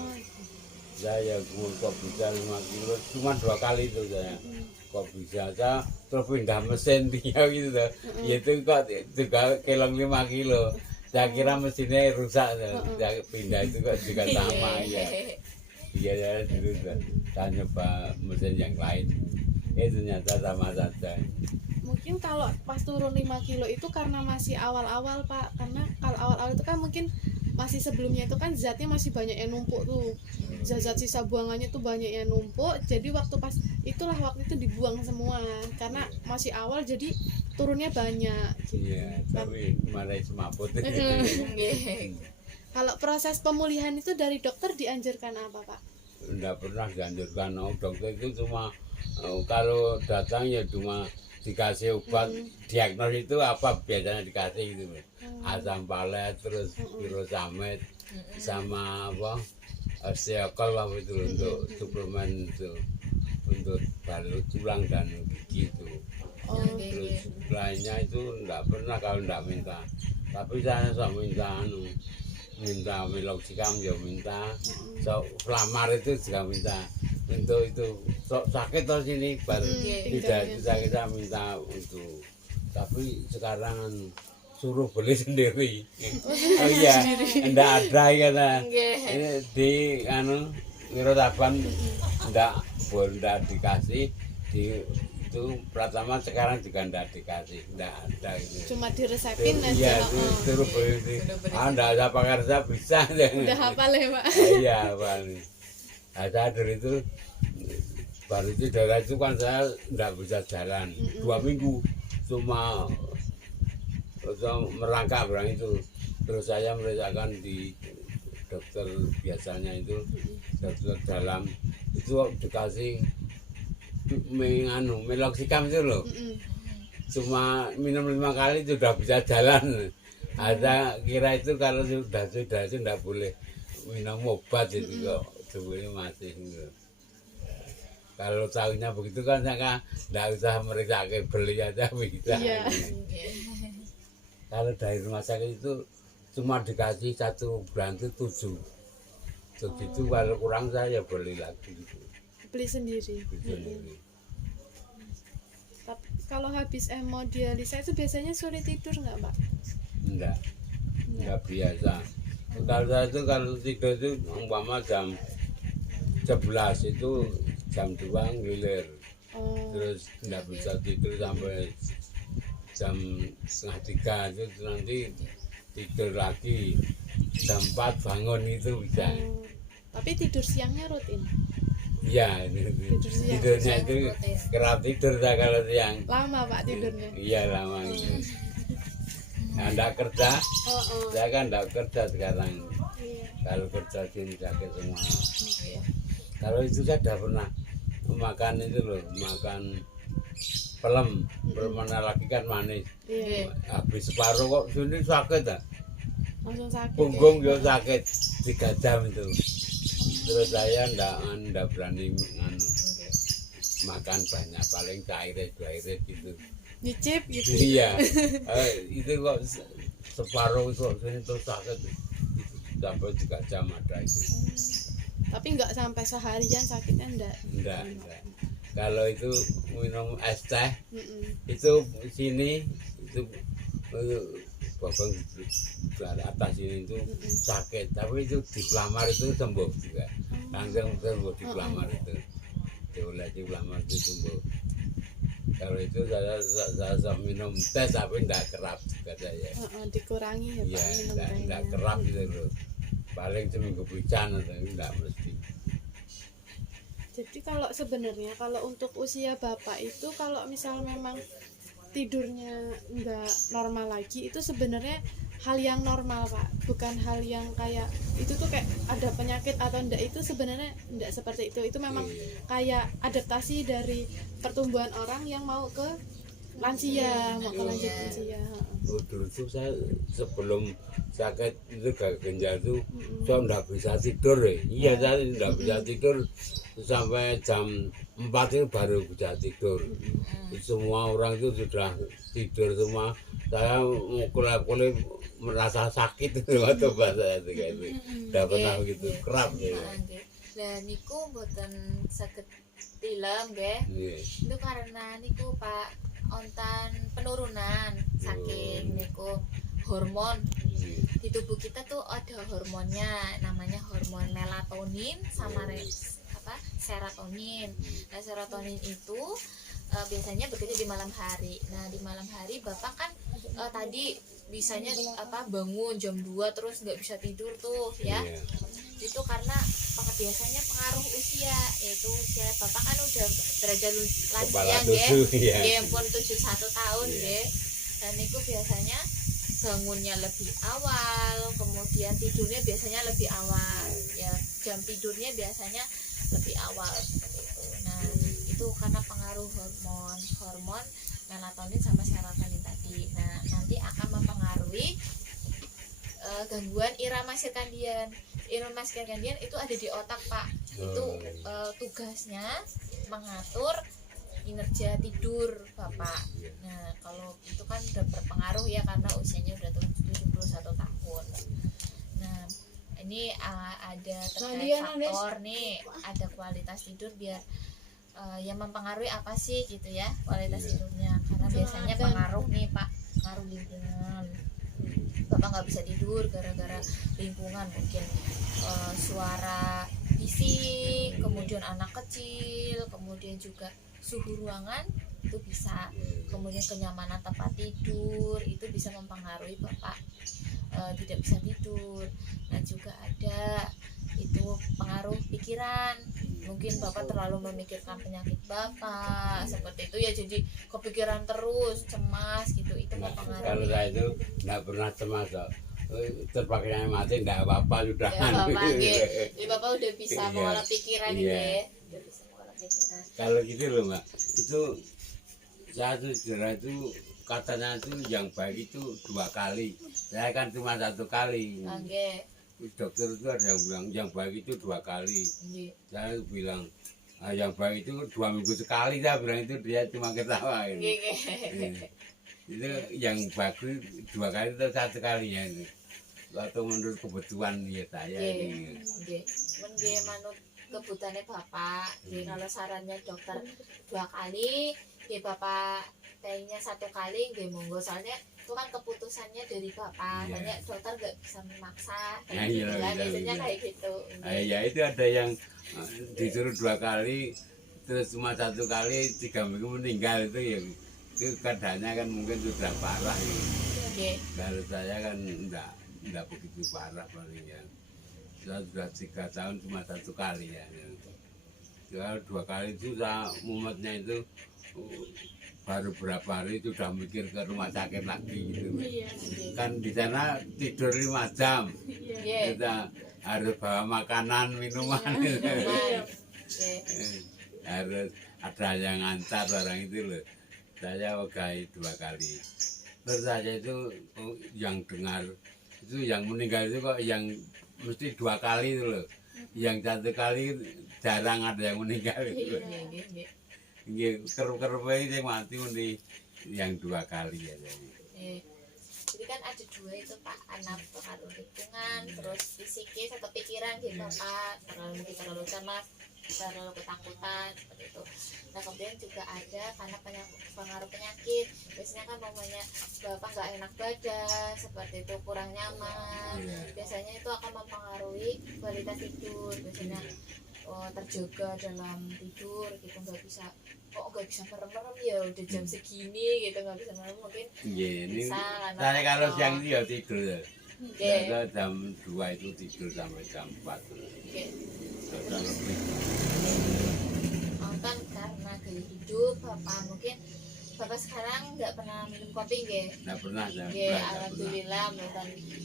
Saya kok bisa 5 kilo cuma 2 kali itu saya. Kok bisa saya terus pindah mesin dia gitu tuh. Itu kok juga kelong 5 kilo. Saya kira mesinnya rusak, saya pindah itu kok juga sama ya. Iya ya dulu saya nyoba mesin yang lain. Ternyata sama saja. Mungkin kalau pas turun 5 kilo itu karena masih awal-awal, Pak. Karena kalau awal-awal itu kan mungkin masih sebelumnya itu kan zatnya masih banyak yang numpuk tuh. zat sisa buangannya tuh banyak yang numpuk, jadi waktu itu dibuang semua karena masih awal, jadi turunnya banyak gitu. Iya, tapi malah semaput. Nggih. Kalau proses pemulihan itu dari dokter dianjurkan apa, Pak? Enggak pernah dianjurkan. Dokter itu cuma kalau datang ya cuma dikasih obat. Diagnos itu apa biasanya dikasih gitu, asam palet, terus furosemid, sama apa osteokal apa itu untuk suplemen itu untuk balut tulang dan gigi itu. Terus lainnya itu enggak pernah kalau enggak minta. Tapi saya minta meloxicam ya minta, flamar itu juga minta. Untuk itu sakit terus ini baru tidak kita minta untuk. Tapi sekarang suruh beli sendiri. Oh iya, enggak ada kata. Ini di Ngirotaban enggak dikasih di itu pertama, sekarang juga enggak dikasih, enggak ada itu. Cuma diresepin aja. Iya, suruh beli. Enggak ada pakai resep bisa. Udah hafal ya, Pak? Iya, Pak. Saya dari itu baru itu darah itu kan saya enggak bisa jalan 2 minggu, cuma merangkak berang itu. Terus saya merasakan di dokter biasanya itu, dokter dalam itu dikasih meloxicam itu loh. Cuma minum 5 kali itu sudah bisa jalan. Ada kira itu kalau sudah itu tidak boleh minum obat itu kok sebenarnya masih gitu. Kalau tahunya begitu kan saya tidak usah mereka beli aja bisa. Iya. Kalau dari rumah sakit itu cuma dikasih 1 bulan itu 7. Begitu kalau kurang saya beli lagi gitu. Beli sendiri. Tapi kalau habis hemodialisa itu biasanya sulit tidur nggak, Pak? Enggak biasa. Kalau saya itu kalau tidur itu umpama jam 11 itu jam 2 ngiler. Terus enggak bisa tidur sampai jam 2:30 itu nanti tidur lagi. Jam 4 bangun itu bisa. Tapi tidur siangnya rutin? Iya, tidurnya itu kerap tidur saya kalau siang. Lama, Pak, tidurnya? Iya, lama itu. Nah, enggak kerja, saya kan enggak kerja sekarang. Kalau kerja sini sakit semua. Kalau itu saya sudah pernah makan itu loh, makan pelem mana lagi kan manis. Habis separuh kok sini sakit ah. Langsung sakit. Punggung juga sakit 3 jam itu. Terus saya enggak berani makan banyak, paling seiris 2 iris gitu. Nyicip gitu. Iya. Itu kok separuh itu sini tuh sakit sampai 3 jam ada itu. Tapi enggak sampai seharian sakitnya enggak. Kalau itu minum es teh itu sini itu babang dari atas ini itu sakit, tapi itu di pelamar itu sembuh juga. Langsung sembuh di pelamar itu. Dioleh di pelamar itu sembuh. Kalau itu saya minum teh tapi enggak kerap juga saya. Dikurangi ya, Pak, minum tehnya. Enggak kerap gitu loh. Paling seminggu pican atau enggak mesti. Jadi kalau sebenarnya kalau untuk usia Bapak itu kalau misal memang tidurnya enggak normal lagi, itu sebenarnya hal yang normal, Pak, bukan hal yang kayak itu tuh kayak ada penyakit atau enggak. Itu sebenarnya enggak seperti itu memang kayak adaptasi dari pertumbuhan orang yang mau ke lansia, mau ke lanjut lansia. Dulu itu saya sebelum sakit itu gak ginjal itu saya enggak bisa tidur ya. Iya, saya enggak bisa tidur sampai jam 4 itu baru bisa tidur. Semua orang itu sudah tidur semua. Saya mukul-mukul merasa sakit waktu bahasa itu kayak itu. Udah pernah begitu kerap ya. Lah niku mboten saged tilem nggih. Itu karena niku Pak ontan penurunan saking niku hormon di tubuh kita tuh ada hormonnya namanya hormon melatonin sama serotonin. Nah, serotonin itu biasanya bekerja di malam hari. Nah, di malam hari Bapak kan tadi bisanya bangun jam 2 terus nggak bisa tidur tuh ya. itu karena biasanya pengaruh usia, yaitu usia bapak kan udah derajat lansia nggih pun 71 tahun nggih. Dan itu biasanya bangunnya lebih awal, kemudian tidurnya biasanya lebih awal ya, jam tidurnya biasanya lebih awal seperti itu. Nah itu karena pengaruh hormon melatonin sama serotonin tadi. Nah nanti akan mempengaruhi gangguan irama sirkadian. Irama sirkadian itu ada di otak pak. Itu tugasnya mengatur kinerja tidur bapak. Nah kalau itu kan udah berpengaruh ya karena usianya udah 71 tahun. Nah ini ada terkait faktor nih, ada kualitas tidur biar yang mempengaruhi apa sih gitu ya kualitas tidurnya. Karena biasanya pengaruh nih pak, pengaruh lingkungan. Bapak nggak bisa tidur gara-gara lingkungan, mungkin suara bising, kemudian anak kecil, kemudian juga suhu ruangan itu bisa, kemudian kenyamanan tempat tidur itu bisa mempengaruhi bapak tidak bisa tidur. Nah juga ada itu pengaruh pikiran, mungkin bapak terlalu memikirkan penyakit bapak seperti itu ya, jadi kepikiran terus, cemas gitu, itu mempengaruhi. Kalau saya itu nggak pernah cemas kok, terpakainya mati nggak apa-apa sudah. Ya, bapak, jadi bapak udah bisa mengolah pikiran gitu ya. Udah bisa mengolah pikiran. Kalau gitu loh mbak, itu satu cedera itu katanya itu yang baik itu 2 kali, saya kan cuma 1 kali. Oke. Dokter itu ada yang bilang yang baik itu 2 kali. Saya bilang yang baik itu 2 minggu sekali, saya bilang itu, dia cuma ketawa ini. Itu yang bagus 2 kali itu 1 kali ya ini. Atau menurut kebutuhan ya saya ini. Menurut kebutuhannya bapak, jadi kalau sarannya dokter 2 kali, ya bapak pengennya 1 kali, nggih monggo, soalnya itu kan keputusannya dari bapak. Banyak dokter nggak bisa memaksa, biasanya kayak gitu. Ya itu ada yang disuruh 2 kali, terus cuma 1 kali 3 minggu meninggal, itu ya itu keadaannya kan mungkin sudah parah ya. Kalau saya kan enggak begitu parah palingnya. Saya sudah 3 tahun cuma 1 kali ya. Kalau 2 kali itu saya mumetnya itu baru berapa hari itu sudah mikir ke rumah sakit lagi gitu. Kan di sana tidur 5 jam, kita harus bawa makanan, minuman, harus ada yang ngantar orang itu loh. Saya pegai 2 kali. Terus saya itu yang dengar itu yang meninggal itu kok yang mesti 2 kali itu loh. Yang 1 kali jarang ada yang meninggal itu. Kerup-kerup ini mati mesti yang 2 kali ya. Jadi kan ada 2 itu pak, anak pengaruh lingkungan, terus fisikis atau pikiran gitu pak, terlalu cemas, terlalu ketakutan seperti itu. Nah kemudian juga ada karena pengaruh penyakit, biasanya kan namanya bapak nggak enak badan seperti itu, kurang nyaman, biasanya itu akan mempengaruhi kualitas tidur. Biasanya terjaga dalam tidur gitu, nggak bisa merem-merem ya udah jam segini gitu, nggak bisa merem, mungkin bisa saya kalau siang itu ya tidur ya. Saya jam 2 itu tidur sampai jam 4. Kan karena gaya hidup bapak, mungkin bapak sekarang nggak pernah minum kopi nggih? Nggak pernah ya. Alhamdulillah,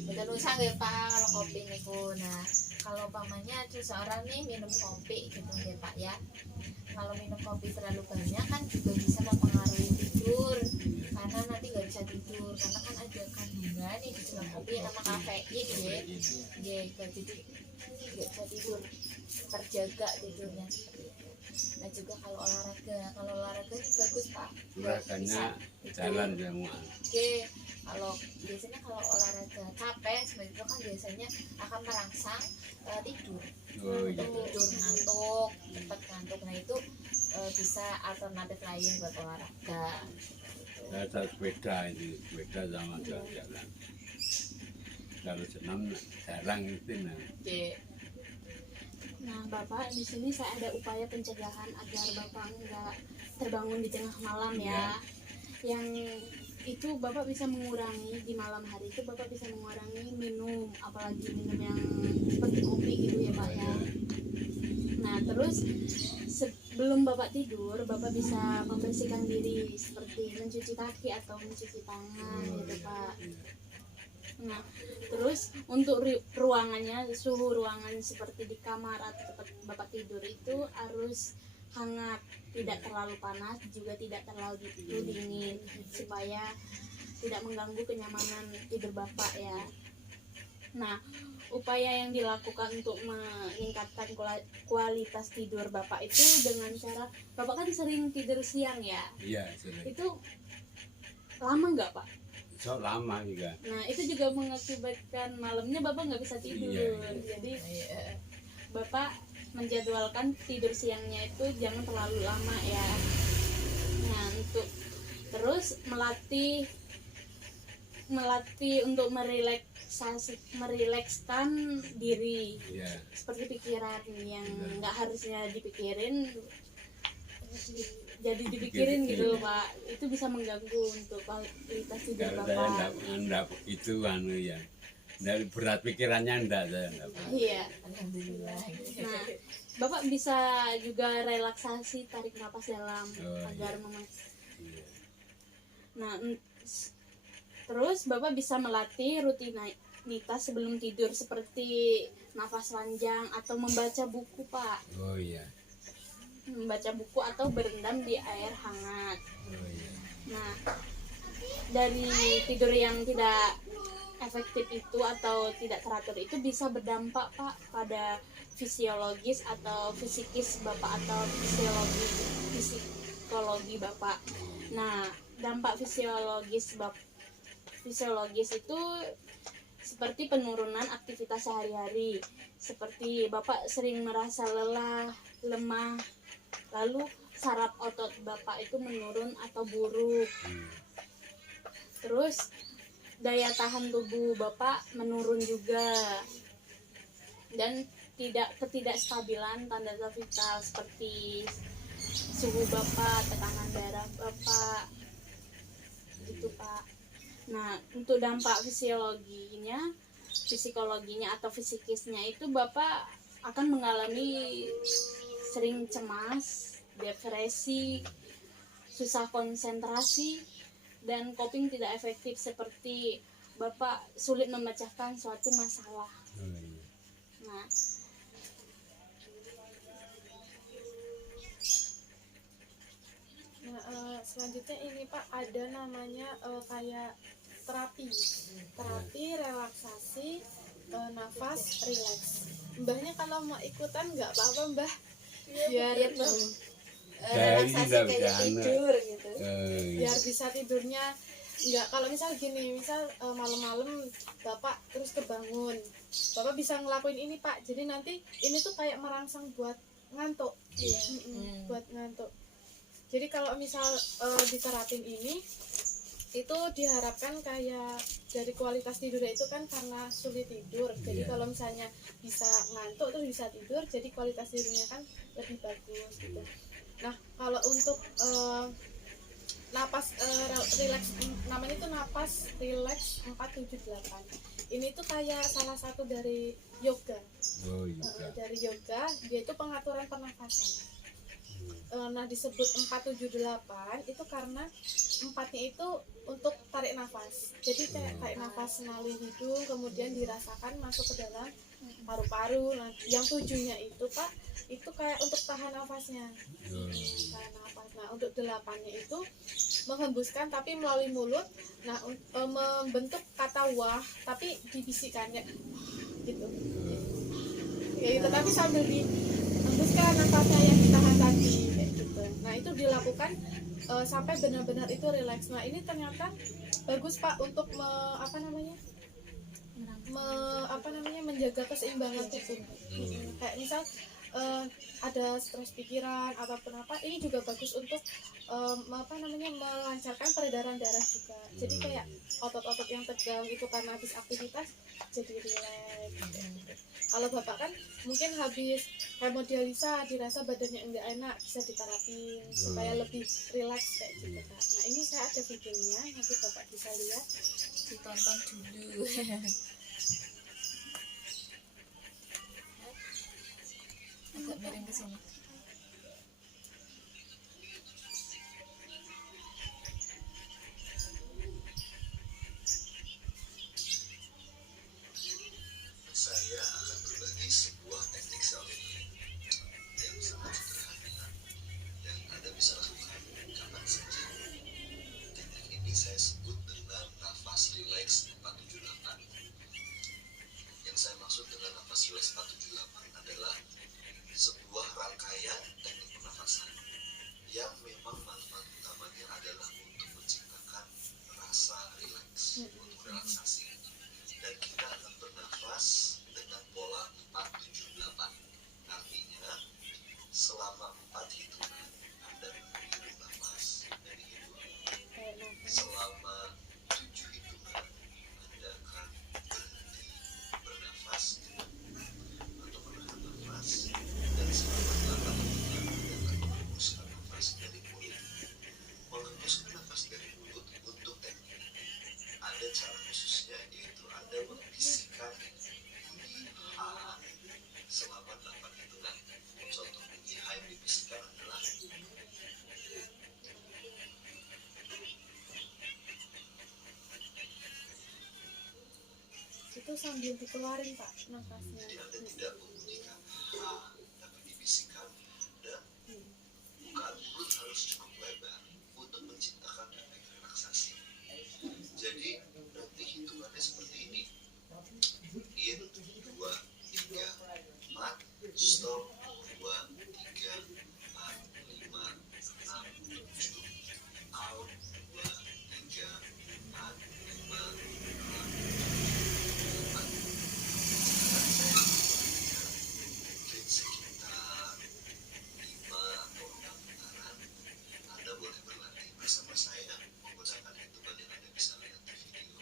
mboten usah nggih pak kalau kopi niku. Nah kalau pamannya seseorang nih minum kopi gitu nggih pak ya, kalau minum kopi terlalu banyak kan juga bisa mempengaruhi tidur, karena nanti nggak bisa tidur karena kan ada kandungan nih di dalam kopi yang nama kafein nggih, jadi nggak bisa tidur, terjaga tidurnya seperti itu. Nah juga kalau olahraga bagus pak, olahraganya jalan semua. Biasanya kalau olahraga capek seperti itu kan biasanya akan merangsang tidur. Tidur ngantuk, cepat ngantuk. Nah itu bisa alternatif lain buat olahraga. Saya sepeda sama jalan. Kalau senam jarang itu nah. Nah, Bapak, di sini saya ada upaya pencegahan agar Bapak nggak terbangun di tengah malam ya. Yang itu Bapak bisa mengurangi di malam hari itu, Bapak bisa mengurangi minum, apalagi minum yang seperti kopi gitu ya Pak ya. Nah terus sebelum Bapak tidur, Bapak bisa membersihkan diri seperti mencuci kaki atau mencuci tangan gitu Pak. Nah, terus untuk ruangannya, suhu ruangan seperti di kamar atau tempat Bapak tidur itu harus hangat, tidak terlalu panas, juga tidak terlalu dingin, supaya tidak mengganggu kenyamanan tidur Bapak ya. Nah, upaya yang dilakukan untuk meningkatkan kualitas tidur Bapak itu dengan cara, Bapak kan sering tidur siang ya, Iya, sudah. itu lama nggak Pak? So lama juga. Nah itu juga mengakibatkan malamnya Bapak nggak bisa tidur. Iya. Jadi Bapak menjadwalkan tidur siangnya itu jangan terlalu lama ya. Nah untuk terus melatih untuk merilekskan diri, Iya. seperti pikiran yang nggak harusnya dipikirin jadi dipikirin gitu loh Pak. Itu bisa mengganggu untuk kualitas tidur Kalau saya Bapak. enggak itu anu ya. Dari berat pikirannya enggak saya enggak. Iya. Alhamdulillah. Nah, Bapak bisa juga relaksasi, tarik napas dalam Oh, agar iya. Iya. Nah, terus Bapak bisa melatih rutinitas sebelum tidur seperti nafas panjang atau membaca buku, Pak. Oh iya. Membaca buku atau berendam di air hangat. Oh iya. Nah, dari tidur yang tidak efektif itu atau tidak teratur itu bisa berdampak Pak pada fisiologis atau fisikis Bapak atau psikologi Bapak. Nah, dampak fisiologis itu seperti penurunan aktivitas sehari-hari, seperti Bapak sering merasa lelah, lemah, lalu saraf otot Bapak itu menurun atau buruk. Terus daya tahan tubuh Bapak menurun juga, dan ketidakstabilan tanda-tanda vital seperti suhu Bapak, tekanan darah Bapak, gitu Pak. Nah untuk dampak psikologinya atau fisikisnya itu Bapak akan mengalami sering cemas, depresi, susah konsentrasi, dan coping tidak efektif seperti Bapak sulit memecahkan suatu masalah. Nah, selanjutnya ini Pak ada namanya kayak terapi relaksasi nafas rileks. Mbahnya kalau mau ikutan nggak apa-apa Mbah, biar Relaksasi Kita kayak udah tidur gitu. biar bisa tidurnya nggak, kalau misal gini, misal malam-malam Bapak terus kebangun, Bapak bisa ngelakuin ini Pak, jadi nanti ini tuh kayak merangsang buat ngantuk. Buat ngantuk. Jadi kalau misal diterapin ini itu diharapkan kayak dari kualitas tidurnya itu kan karena sulit tidur, jadi kalau misalnya bisa ngantuk terus bisa tidur, jadi kualitas tidurnya kan lebih bagus gitu. Nah kalau untuk napas relax, namanya itu napas relax 478, ini tuh kayak salah satu dari yoga. Oh iya. Dari yoga, dia itu pengaturan pernafasan. Nah disebut 478 itu karena empatnya itu untuk tarik nafas, jadi kayak tarik nafas melalui hidung kemudian dirasakan masuk ke dalam paru-paru. Nah yang tujuhnya itu Pak itu kayak untuk tahan nafasnya, tahan nafas. Nah untuk 8-nya itu menghembuskan tapi melalui mulut. Nah membentuk kata wah tapi dibisikkan kayak gitu ya gitu, tapi sambil dihembuskan nafasnya yang ditahan tadi kayak gitu. Nah itu dilakukan sampai benar-benar itu rileks. Nah ini ternyata bagus Pak untuk menjaga keseimbangan tubuh. Kayak misal ada stres pikiran ataupun apa, ini juga bagus untuk melancarkan peredaran darah juga. Jadi kayak otot-otot yang tegang itu karena habis aktivitas jadi rileks. Kalau Bapak kan mungkin habis hemodialisa dirasa badannya enggak enak, bisa diterapin supaya lebih rileks kayak gitu Kak. Nah ini saya ada videonya, nanti Bapak bisa lihat, Ditonton dulu. agak miring ke sini. Saya akan berbagi sebuah teknik self healing yang sangat sederhana dan Anda bisa lakukan kapan saja. Teknik ini saya sebut dengan nafas relax 478. Yang saya maksud dengan nafas relax 478 adalah sebuah rangkaian teknik pernafasan yang memang manfaat utamanya adalah untuk menciptakan rasa rileks, untuk relaksasi. Dan kita akan bernafas dengan pola 478. Artinya, selama 4 hitungan Anda menghirup nafas dari hidung. Selama 7 hitungan Anda akan berhenti bernafas atau menahan nafas. Dan selama 8 hitungan Anda akan menghembuskan nafas dari mulut. Menghembuskan nafas dari mulut untuk teknik ada cara khususnya, yaitu Anda membisikkan bunyi H selama 8 hitungan. Contoh bunyi H yang dibisikkan adalah Itu sambil dikeluarin Pak nafasnya. jadi Anda tidak membunyikan H, tapi dibisikkan, dan bukaan mulut harus cukup lebar untuk menciptakan efek relaksasi. Jadi nanti hitungannya seperti ini: in 2, 3, 4, stop 2, 3, 4, 5, 6, 7, out 2, 3, 4, 5, 6, 7, 8. Sekarang saya mungkin sekitar 5 atau 6 putaran. Anda boleh berlatih bersama saya menggunakan hitungan yang Anda bisa lihat di video.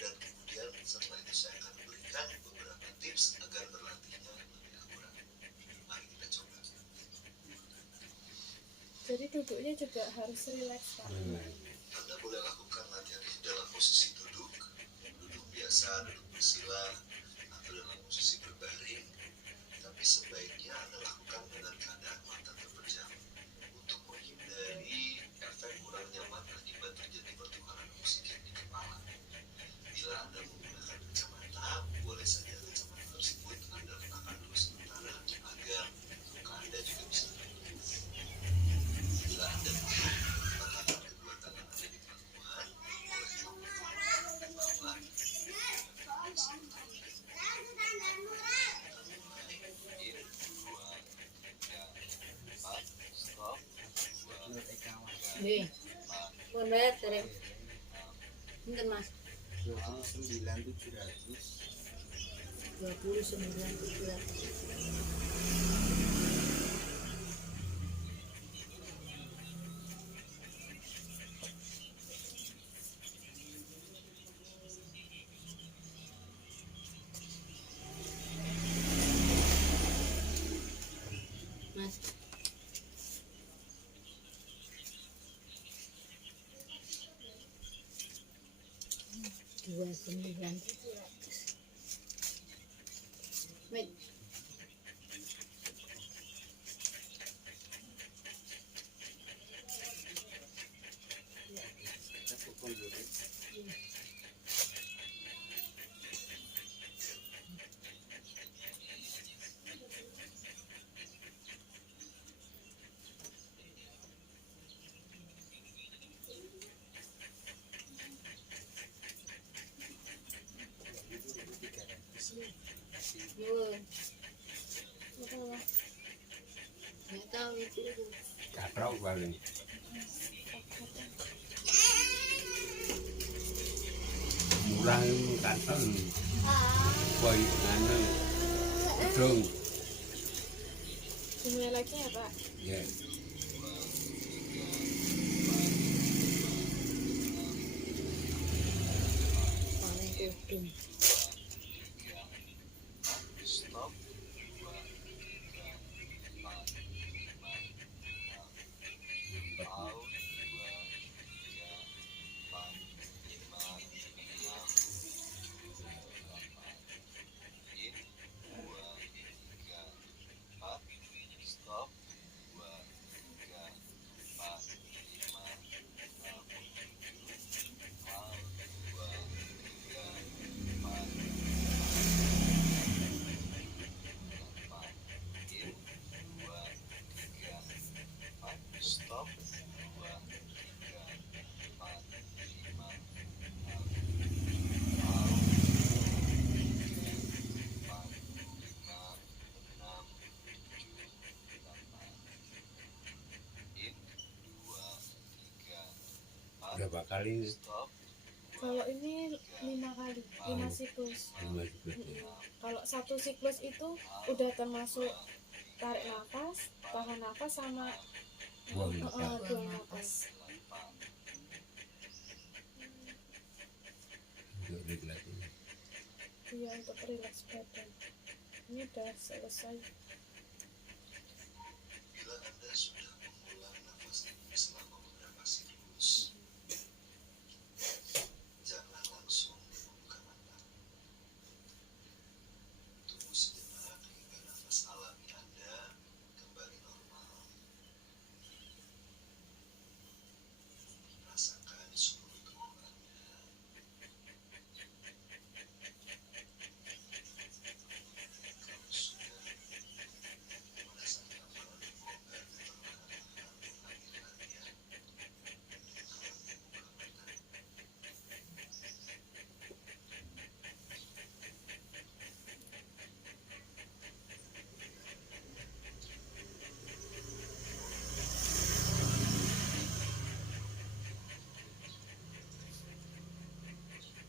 Dan kemudian setelah itu saya akan berikan beberapa tips agar berlatihnya lebih akurat. Mari kita coba. Jadi duduknya juga harus rileks Pak. Anda boleh lakukan latihan ini dalam posisi duduk biasa, duduk bersila, atau dalam posisi berbaring. Tapi sebaiknya Anda lakukan dengan keadaan mata terpejam untuk menghindari efek kurang nyaman akibat terjadi pertukaran oksigen di kepala. Bila Anda menggunakan kacamata, boleh saja kacamata tersebut Anda letakkan dulu sementara agar muka Anda juga bisa terlihat. Bila Anda duduk, letakkan kedua tangan Anda di pangkuan, boleh membuka ke bawah. Nih, mohon bayar dari Mungkin Mas 29.700. 29.700. Mas 29.700. Wait. Yun. Nggak tahu itu. Katrok paling. Murah itu kantong. Boy, anu, dong. Dimulai lagi ya Pak. Ya. Paling kudung. Stop. Out. In 2, 3, 4. berapa kali? Kalau ini 5 kali, 5 siklus. 5 siklus ya. Kalau satu siklus itu udah termasuk tarik nafas, tahan nafas sama Buang nafas. buang nafas. Untuk regulasi. Iya, untuk rileks badan. Ini udah selesai. Bila Anda sudah mengulang nafas ini selama beberapa siklus, jangan langsung membuka mata. Tunggu sejenak hingga nafas alami Anda kembali normal. Rasakan seluruh tubuh Anda. Kalau sudah merasakan melalui bongkar keterlaluan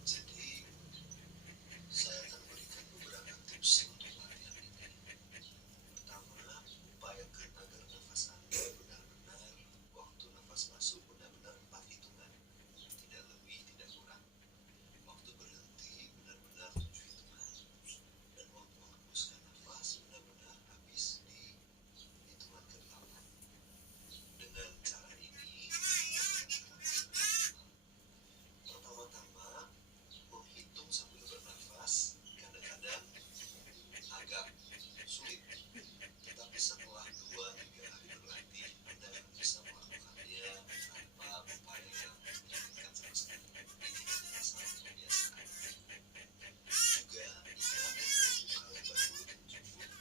Jadi, saya akan berikan beberapa tips untuk latihan ini. Pertama, upayakan agar nafas Anda benar-benar waktu nafas masuk benar-benar 4 hitungan, tidak lebih, tidak kurang. Waktu berhenti benar-benar 7 hitungan, dan waktu menghembuskan nafas benar-benar habis di hitungan ke-8. Dengan cara ini, pertama-tama menghitung sambil bernafas kadang-kadang agak sulit, tetapi setelah 2-3 hari berlatih Anda akan bisa melakukannya tanpa upaya yang diinginkan sama sekali. Ini adalah salah kebiasaan. Juga ingat membuka lebar mulut yang cukup,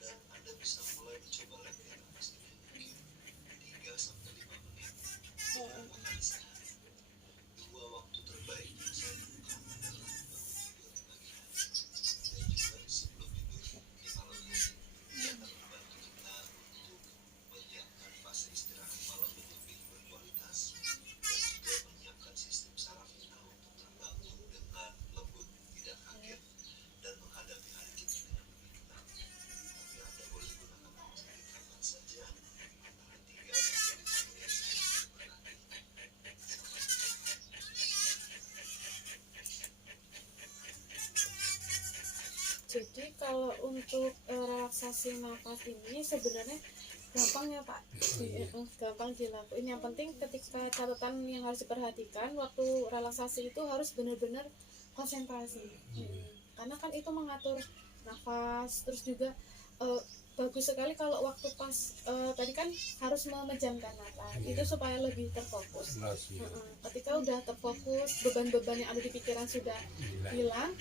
dan Anda bisa mulai mencoba latihan nafas ini mungkin 3-5 menit beberapa kali sehari. 2 waktu terbaik yang saya temukan adalah bangun tidur di pagi hari dan juga sebelum tidur di malam hari. Ini akan membantu kita untuk menyiapkan fase istirahat malam yang lebih berkualitas dan juga menyiapkan sistem saraf kita untuk terbangun dengan lembut, tidak kaget, dan menghadapi hari ini dengan lebih tenang. Tapi Anda boleh gunakan nafas ini kapan saja, antara 3 sampai 5 menit sebelum berlatih. Jadi kalau untuk relaksasi nafas ini sebenarnya gampang ya Pak, gampang dilakuin. Yang penting ketika catatan yang harus diperhatikan waktu relaksasi itu harus benar-benar konsentrasi. Karena kan itu mengatur nafas, terus juga bagus sekali kalau waktu pas tadi kan harus memejamkan mata, itu supaya lebih terfokus. Ketika udah terfokus, beban-beban yang ada di pikiran sudah hilang,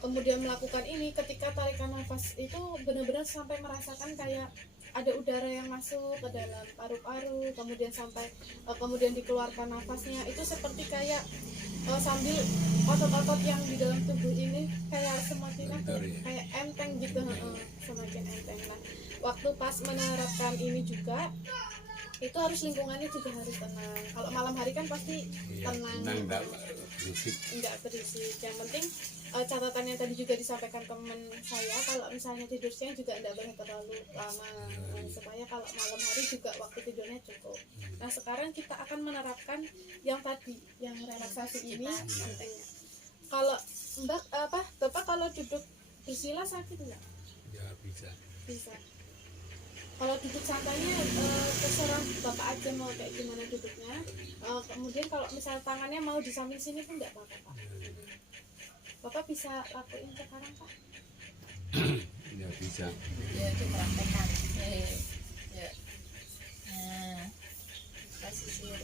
kemudian melakukan ini, ketika tarikan nafas itu benar-benar sampai merasakan kayak ada udara yang masuk ke dalam paru-paru, kemudian sampai kemudian dikeluarkan nafasnya, itu seperti kayak sambil otot-otot yang di dalam tubuh ini kayak semakin kayak enteng gitu, semakin enteng. Nah, waktu pas menerapkan ini juga itu harus lingkungannya juga harus tenang. Kalau malam hari kan pasti tenang, enggak berisik. Yang penting catatan yang tadi juga disampaikan teman saya, kalau misalnya tidur siang juga enggak boleh terlalu lama, supaya kalau malam hari juga waktu tidurnya cukup. Nah, sekarang kita akan menerapkan yang tadi, yang relaksasi ini pentingnya. Kalau Bapak kalau duduk bersila sakit enggak? Ya bisa. Bisa. Kalau duduk santainya terserah Bapak aja mau kayak gimana duduknya. Kemudian kalau misalnya tangannya mau di samping sini pun enggak apa-apa Pak. Bapak bisa lakuin sekarang Pak? Ya bisa. Ya, dipraktekkan. Ya. Nah,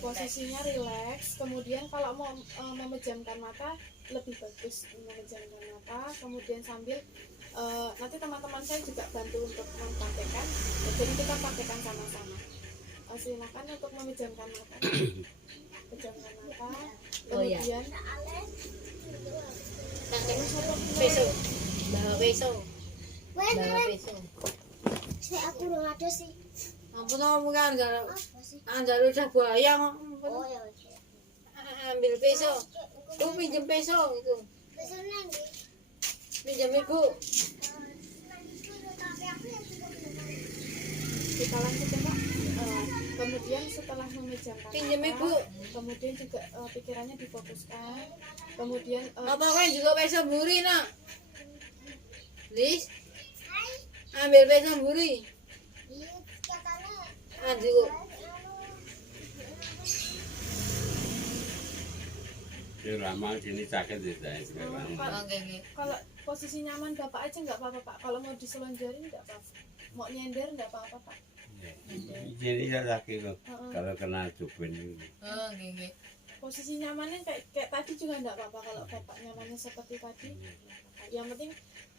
Posisinya rileks. Kemudian kalau mau memejamkan mata lebih bagus memejamkan mata. Kemudian sambil nanti teman-teman saya juga bantu untuk mempraktekkan. Jadi kita praktekkan sama-sama. Silakan untuk memejamkan mata. Pejamkan mata. Kemudian Besok. Bawa besok. Bawa besok. Saya aku udah ada sih. Ampun kamu kan Apa sih? anjar udah buaya. Oh ya. ambil peso. Tuh pinjam peso itu. Besok nanti. Pinjam ibu. Kita lanjut ya Pak. Kemudian setelah memejamkan Pinjam mata, ibu. kemudian juga pikirannya difokuskan. Kemudian Apa kan juga peso buri nak? Lis. Ambil peso buri. Iya, katanya. Aduh. Ini lama sini sakit ya saya sekarang. Oke, oke. kalau posisi nyaman Bapak aja nggak apa-apa Pak. Kalau mau diselonjorin nggak apa-apa. Mau nyender nggak apa-apa Pak. Jadi saya sakit kok. Kalau kena cubin itu. Oke, oke. Posisi nyamannya kayak tadi juga nggak apa-apa kalau Bapak nyamannya seperti tadi. Yang penting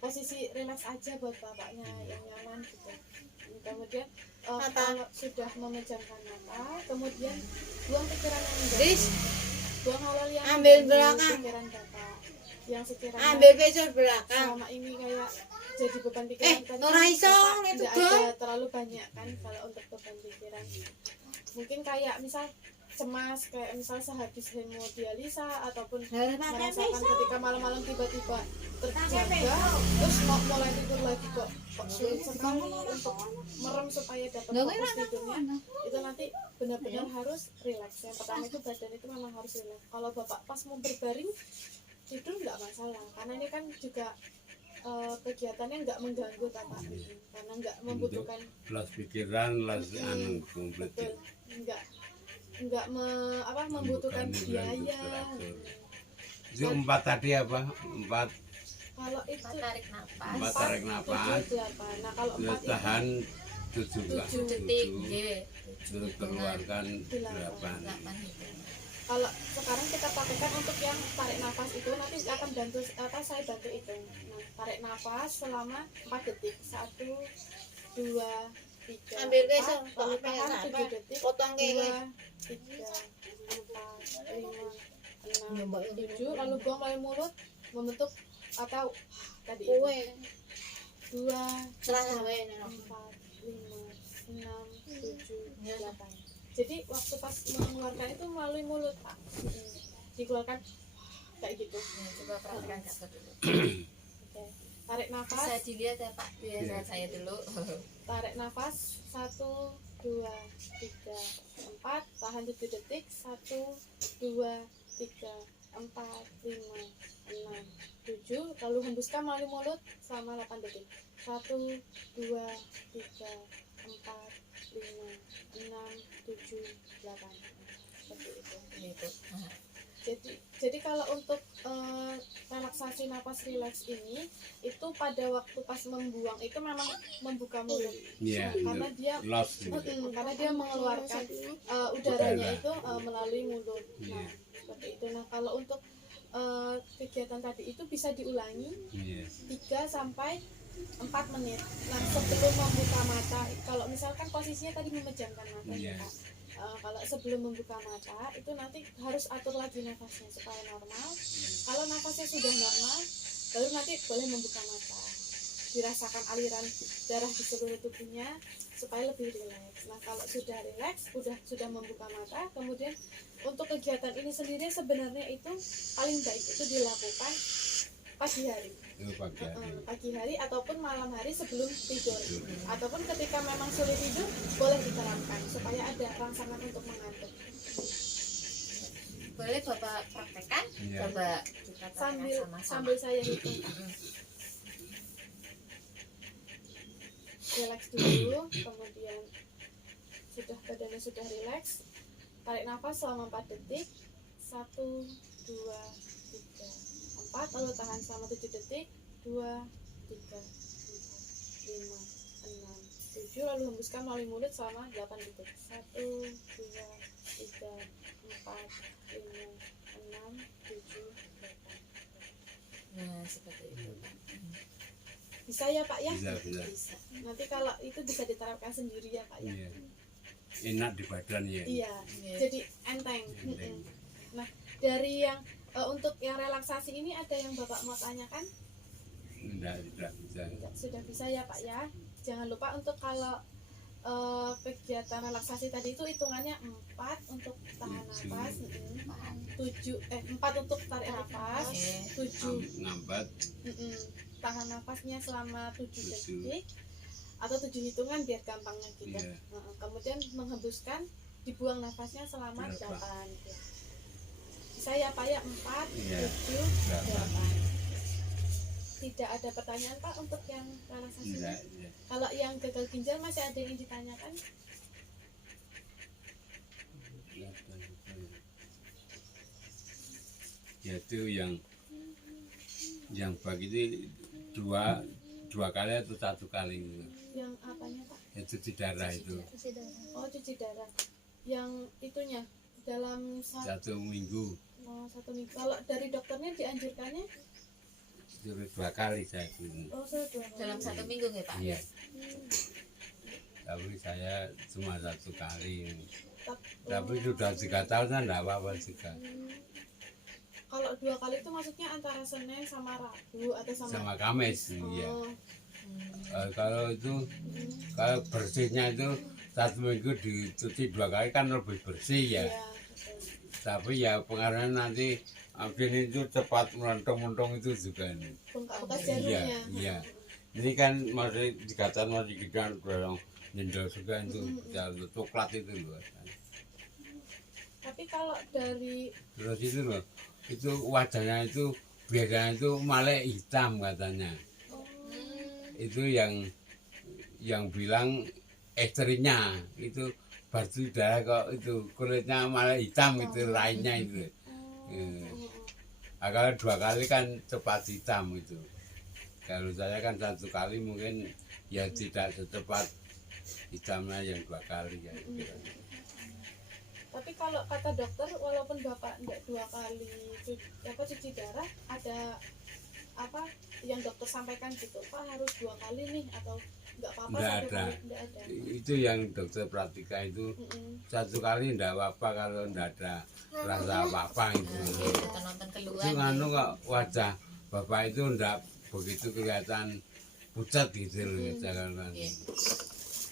posisi rileks aja buat Bapaknya yang nyaman gitu. Kemudian kalau sudah memejamkan mata, kemudian buang pikiran yang enggak. Lis. Buang hal-hal yang Ambil mengganggu belakang. pikiran Bapak. Yang sekiranya Ambil peso belakang. selama ini kayak jadi beban pikiran tadi ora iso, Bapak itu nggak dong. ada terlalu banyak kan kalau untuk beban pikiran. Mungkin kayak misal cemas kayak misal sehabis hemodialisa ataupun Harus pakai merasakan peso. ketika malam-malam tiba-tiba terjaga terus mau mulai tidur lagi kok sulit sekali untuk merem supaya dapat fokus tidurnya, itu nanti benar-benar harus rileks. Yang pertama itu badan itu memang harus rileks. Kalau Bapak pas mau berbaring tidur nggak masalah karena ini kan juga kegiatannya nggak mengganggu Bapak karena nggak membutuhkan Las pikiran, las anu komplit. betul nggak membutuhkan biaya. Itu 4 tadi apa? 4 Kalau itu Tarik nafas. 4 tarik nafas. 7, 8. Nah kalau 4 Terus itu tahan 7 lah. 7 Detik. 7. Nggih. Terus keluarkan 8. 8 itu. kalau sekarang kita pakaikan untuk yang tarik nafas itu nanti akan bantu saya bantu itu. Nah, tarik nafas selama 4 detik. 1 2 3 Ambil peso. 4, lalu tahan 7 detik. Potong 2 kayak 3 4 5 6 7 lalu buang melalui mulut membentuk atau tadi itu kue. 2 Serah sampai 4 5 6 7 8. Jadi waktu pas mengeluarkan itu melalui mulut Pak. Dikeluarkan kayak gitu. Coba perhatikan Kak dulu. Oke. Tarik Bisa nafas, dilihat ya Pak. Biar saya dulu. tarik nafas 1 2 3 4, tahan 7 detik. 1 2 3 4 5 6 7, lalu hembuskan melalui mulut selama 8 detik. 1 2 3 4 5 6 7 8. Seperti itu. Gitu. Jadi kalau untuk relaksasi napas rileks ini itu pada waktu pas membuang itu memang membuka mulut. Iya. Karena dia Los. karena dia mengeluarkan udaranya itu melalui mulut. Nah, seperti itu. Nah, kalau untuk kegiatan tadi itu bisa diulangi Iya. 3 sampai 4 menit. Nah, sebelum membuka mata, kalau misalkan posisinya tadi memejamkan mata, Iya. Pak. Kalau sebelum membuka mata itu nanti harus atur lagi nafasnya supaya normal. Kalau nafasnya sudah normal, baru nanti boleh membuka mata. Dirasakan aliran darah di seluruh tubuhnya supaya lebih rileks. Nah, kalau sudah rileks, sudah membuka mata, kemudian untuk kegiatan ini sendiri sebenarnya itu paling baik itu dilakukan pagi hari. Itu pakai. Pagi hari ataupun malam hari sebelum tidur, ataupun ketika memang sulit tidur boleh diterapkan supaya ada rangsangan untuk mengantuk. Boleh Bapak praktekkan? Iya. Coba kita praktekkan sama-sama. Sambil saya hitung, relax dulu, kemudian badannya sudah relax, tarik nafas selama 4 detik. 1 2 3 4, lalu tahan selama 7 detik. 2 3 4 5 6 7, lalu hembuskan melalui mulut selama 8 detik. 1 2 3 4 5 6 7 8. Nah, seperti itu. Bisa ya Pak ya? Bisa. Bisa. Nanti kalau itu bisa diterapkan sendiri ya Pak ya? Iya. Enak di badan ya. Iya, Iya. jadi enteng. Nah, dari yang untuk yang relaksasi ini ada yang Bapak mau tanyakan? Tidak bisa. Sudah bisa ya Pak ya? Jangan lupa untuk kalau kegiatan relaksasi tadi itu hitungannya 4 untuk tahan nafas, 7 4 untuk tarik nafas, Oke. 7 ngambat tahan nafasnya selama 7 7. detik atau 7 hitungan biar gampangnya gitu. Iya. Kemudian menghembuskan, dibuang nafasnya selama 8 8. ya. Bisa ya Pak ya, 4, Iya. 7, 8. Tidak ada pertanyaan Pak untuk yang relaksasinya? Enggak, ya. Kalau yang gagal ginjal masih ada yang ditanyakan? Ya itu yang bagi itu dua kali atau 1 kali gitu. Yang apanya Pak? Itu di darah itu Oh, cuci darah. Yang itunya dalam 1 minggu 1 minggu. Kalau dari dokternya dianjurkannya itu 2 kali saya gitu. oh saya 2 Dalam 1 minggu nggih Pak? Iya. Tapi saya cuma 1 kali. Tapi sudah 3 tahun kan enggak apa-apa juga. Kalau 2 kali itu maksudnya antara Senin sama Rabu atau Sama Kamis, iya. Oh, Kalau itu kalau bersihnya itu 1 minggu dicuci 2 kali kan lebih bersih ya. iya, betul. Tapi ya pengaruhnya nanti mungkin itu cepat melentung-lentung itu juga nih. Bekas Iya, jarumnya. iya. Ini kan masih dikatakan masih kita dorong jendol juga itu jalur coklat itu loh. Tapi kalau dari Terus itu loh, itu wajahnya itu biasanya itu malah hitam katanya. Itu yang bilang istrinya itu baju darah kok itu kulitnya malah hitam itu lainnya itu. Kalau 2 kali kan cepat hitam itu. Kalau saya kan 1 kali mungkin ya tidak secepat hitamnya yang 2 kali ya. tapi kalau kata dokter walaupun Bapak enggak 2 kali cuci darah, ada apa yang dokter sampaikan gitu Pak harus 2 kali nih atau enggak apa-apa Enggak 1 ada. kali enggak ada. Itu yang dokter Pratika itu 1 kali enggak apa-apa kalau enggak ada rasa apa-apa itu. Nonton keluar. Itu nganu kok wajah bapak itu enggak begitu kelihatan pucat gitu loh jangan.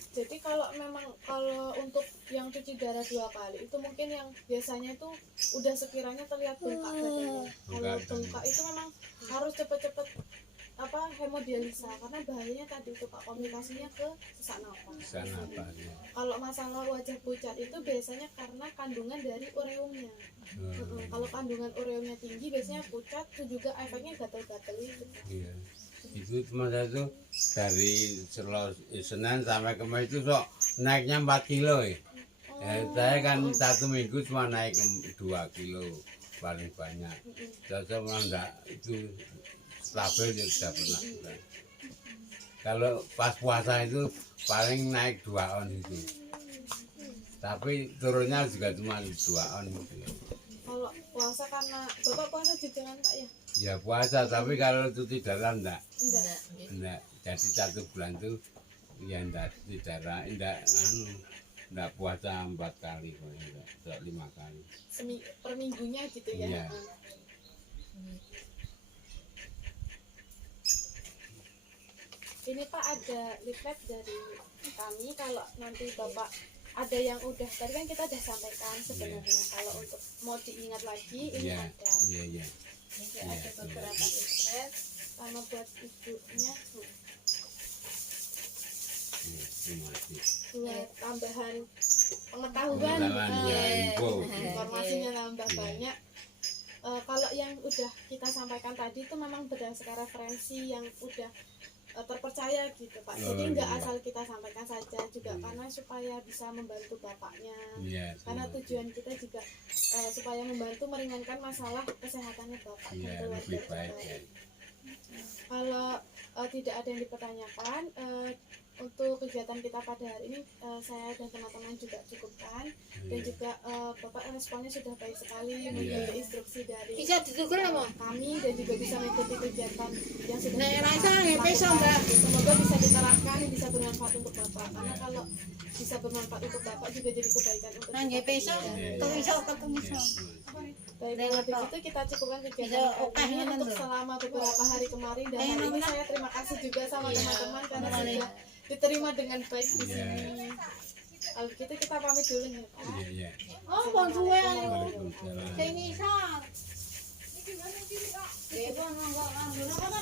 Jadi kalau memang kalau untuk yang cuci darah 2 kali itu mungkin yang biasanya itu udah sekiranya terlihat bengkak badannya. Kalau bengkak itu memang harus cepet-cepet apa hemodialisa karena bahayanya tadi itu Pak komplikasinya ke sesak napas. Sana apa ya. Kalau masalah wajah pucat itu biasanya karena kandungan dari ureumnya. Kalau kandungan ureumnya tinggi biasanya pucat itu juga efeknya gatal-gatal itu. Iya. Itu cuma satu dari Senin sampai Kamis itu sok naiknya 4 kilo ya. Saya kan 1 minggu cuma naik 2 kilo paling banyak. Saya memang enggak itu stabil ya sudah pernah. Kalau pas puasa itu paling naik 2 on itu. Tapi turunnya juga cuma 2 on gitu ya. Kalau puasa karena Bapak puasa judengan Pak ya? Ya puasa, tapi kalau cuci darah enggak. Enggak. Enggak. Jadi 1 bulan tuh ya enggak cuci darah, enggak puasa 4 kali, enggak 5 kali. Per minggunya gitu ya. Iya. Ini Pak ada leaflet dari kami kalau nanti Bapak ada yang udah tadi kan kita udah sampaikan sebenarnya kalau untuk mau diingat lagi ini Iya, ada. iya, iya. Ini Iya, ada beberapa leaflet sama buat ibunya Terima kasih. buat tambahan pengetahuan Pengetahuan, ya, info. informasinya tambah Iya. banyak. Kalau yang udah kita sampaikan tadi itu memang berdasarkan referensi yang udah terpercaya gitu Pak. Jadi Oh, nggak iya. asal kita sampaikan saja juga karena supaya bisa membantu bapaknya. Iya, Karena terima tujuan kita juga supaya membantu meringankan masalah kesehatannya bapak kasih. dan Iya, keluarga lebih baik juga. ya. Kalau tidak ada yang dipertanyakan untuk kegiatan kita pada hari ini saya dan teman-teman juga cukupkan dan Iya. juga bapak responnya sudah baik sekali Iya. mengikuti instruksi dari Bisa dituker apa? kami dan juga bisa mengikuti kegiatan yang sudah Nek kita rasa nggih peso, lakukan. Mbak. Semoga bisa diterapkan bisa bermanfaat untuk bapak karena kalau bisa bermanfaat untuk bapak juga jadi kebaikan untuk Nang nggih kita. peso, Iya. kok iso ketemu Iya, iso. Baik, kalau begitu kita cukupkan kegiatan Bisa hari okeh ini ngono untuk lho. selama beberapa hari kemarin dan hari ini saya terima kasih juga sama teman-teman karena Boleh. sudah diterima dengan baik di Iya. sini. Kalau gitu kita pamit dulu nih Pak. Iya, iya. Oh, bon suwe ayo. Waalaikumsalam. Sing iso. Monggo, monggo, monggo,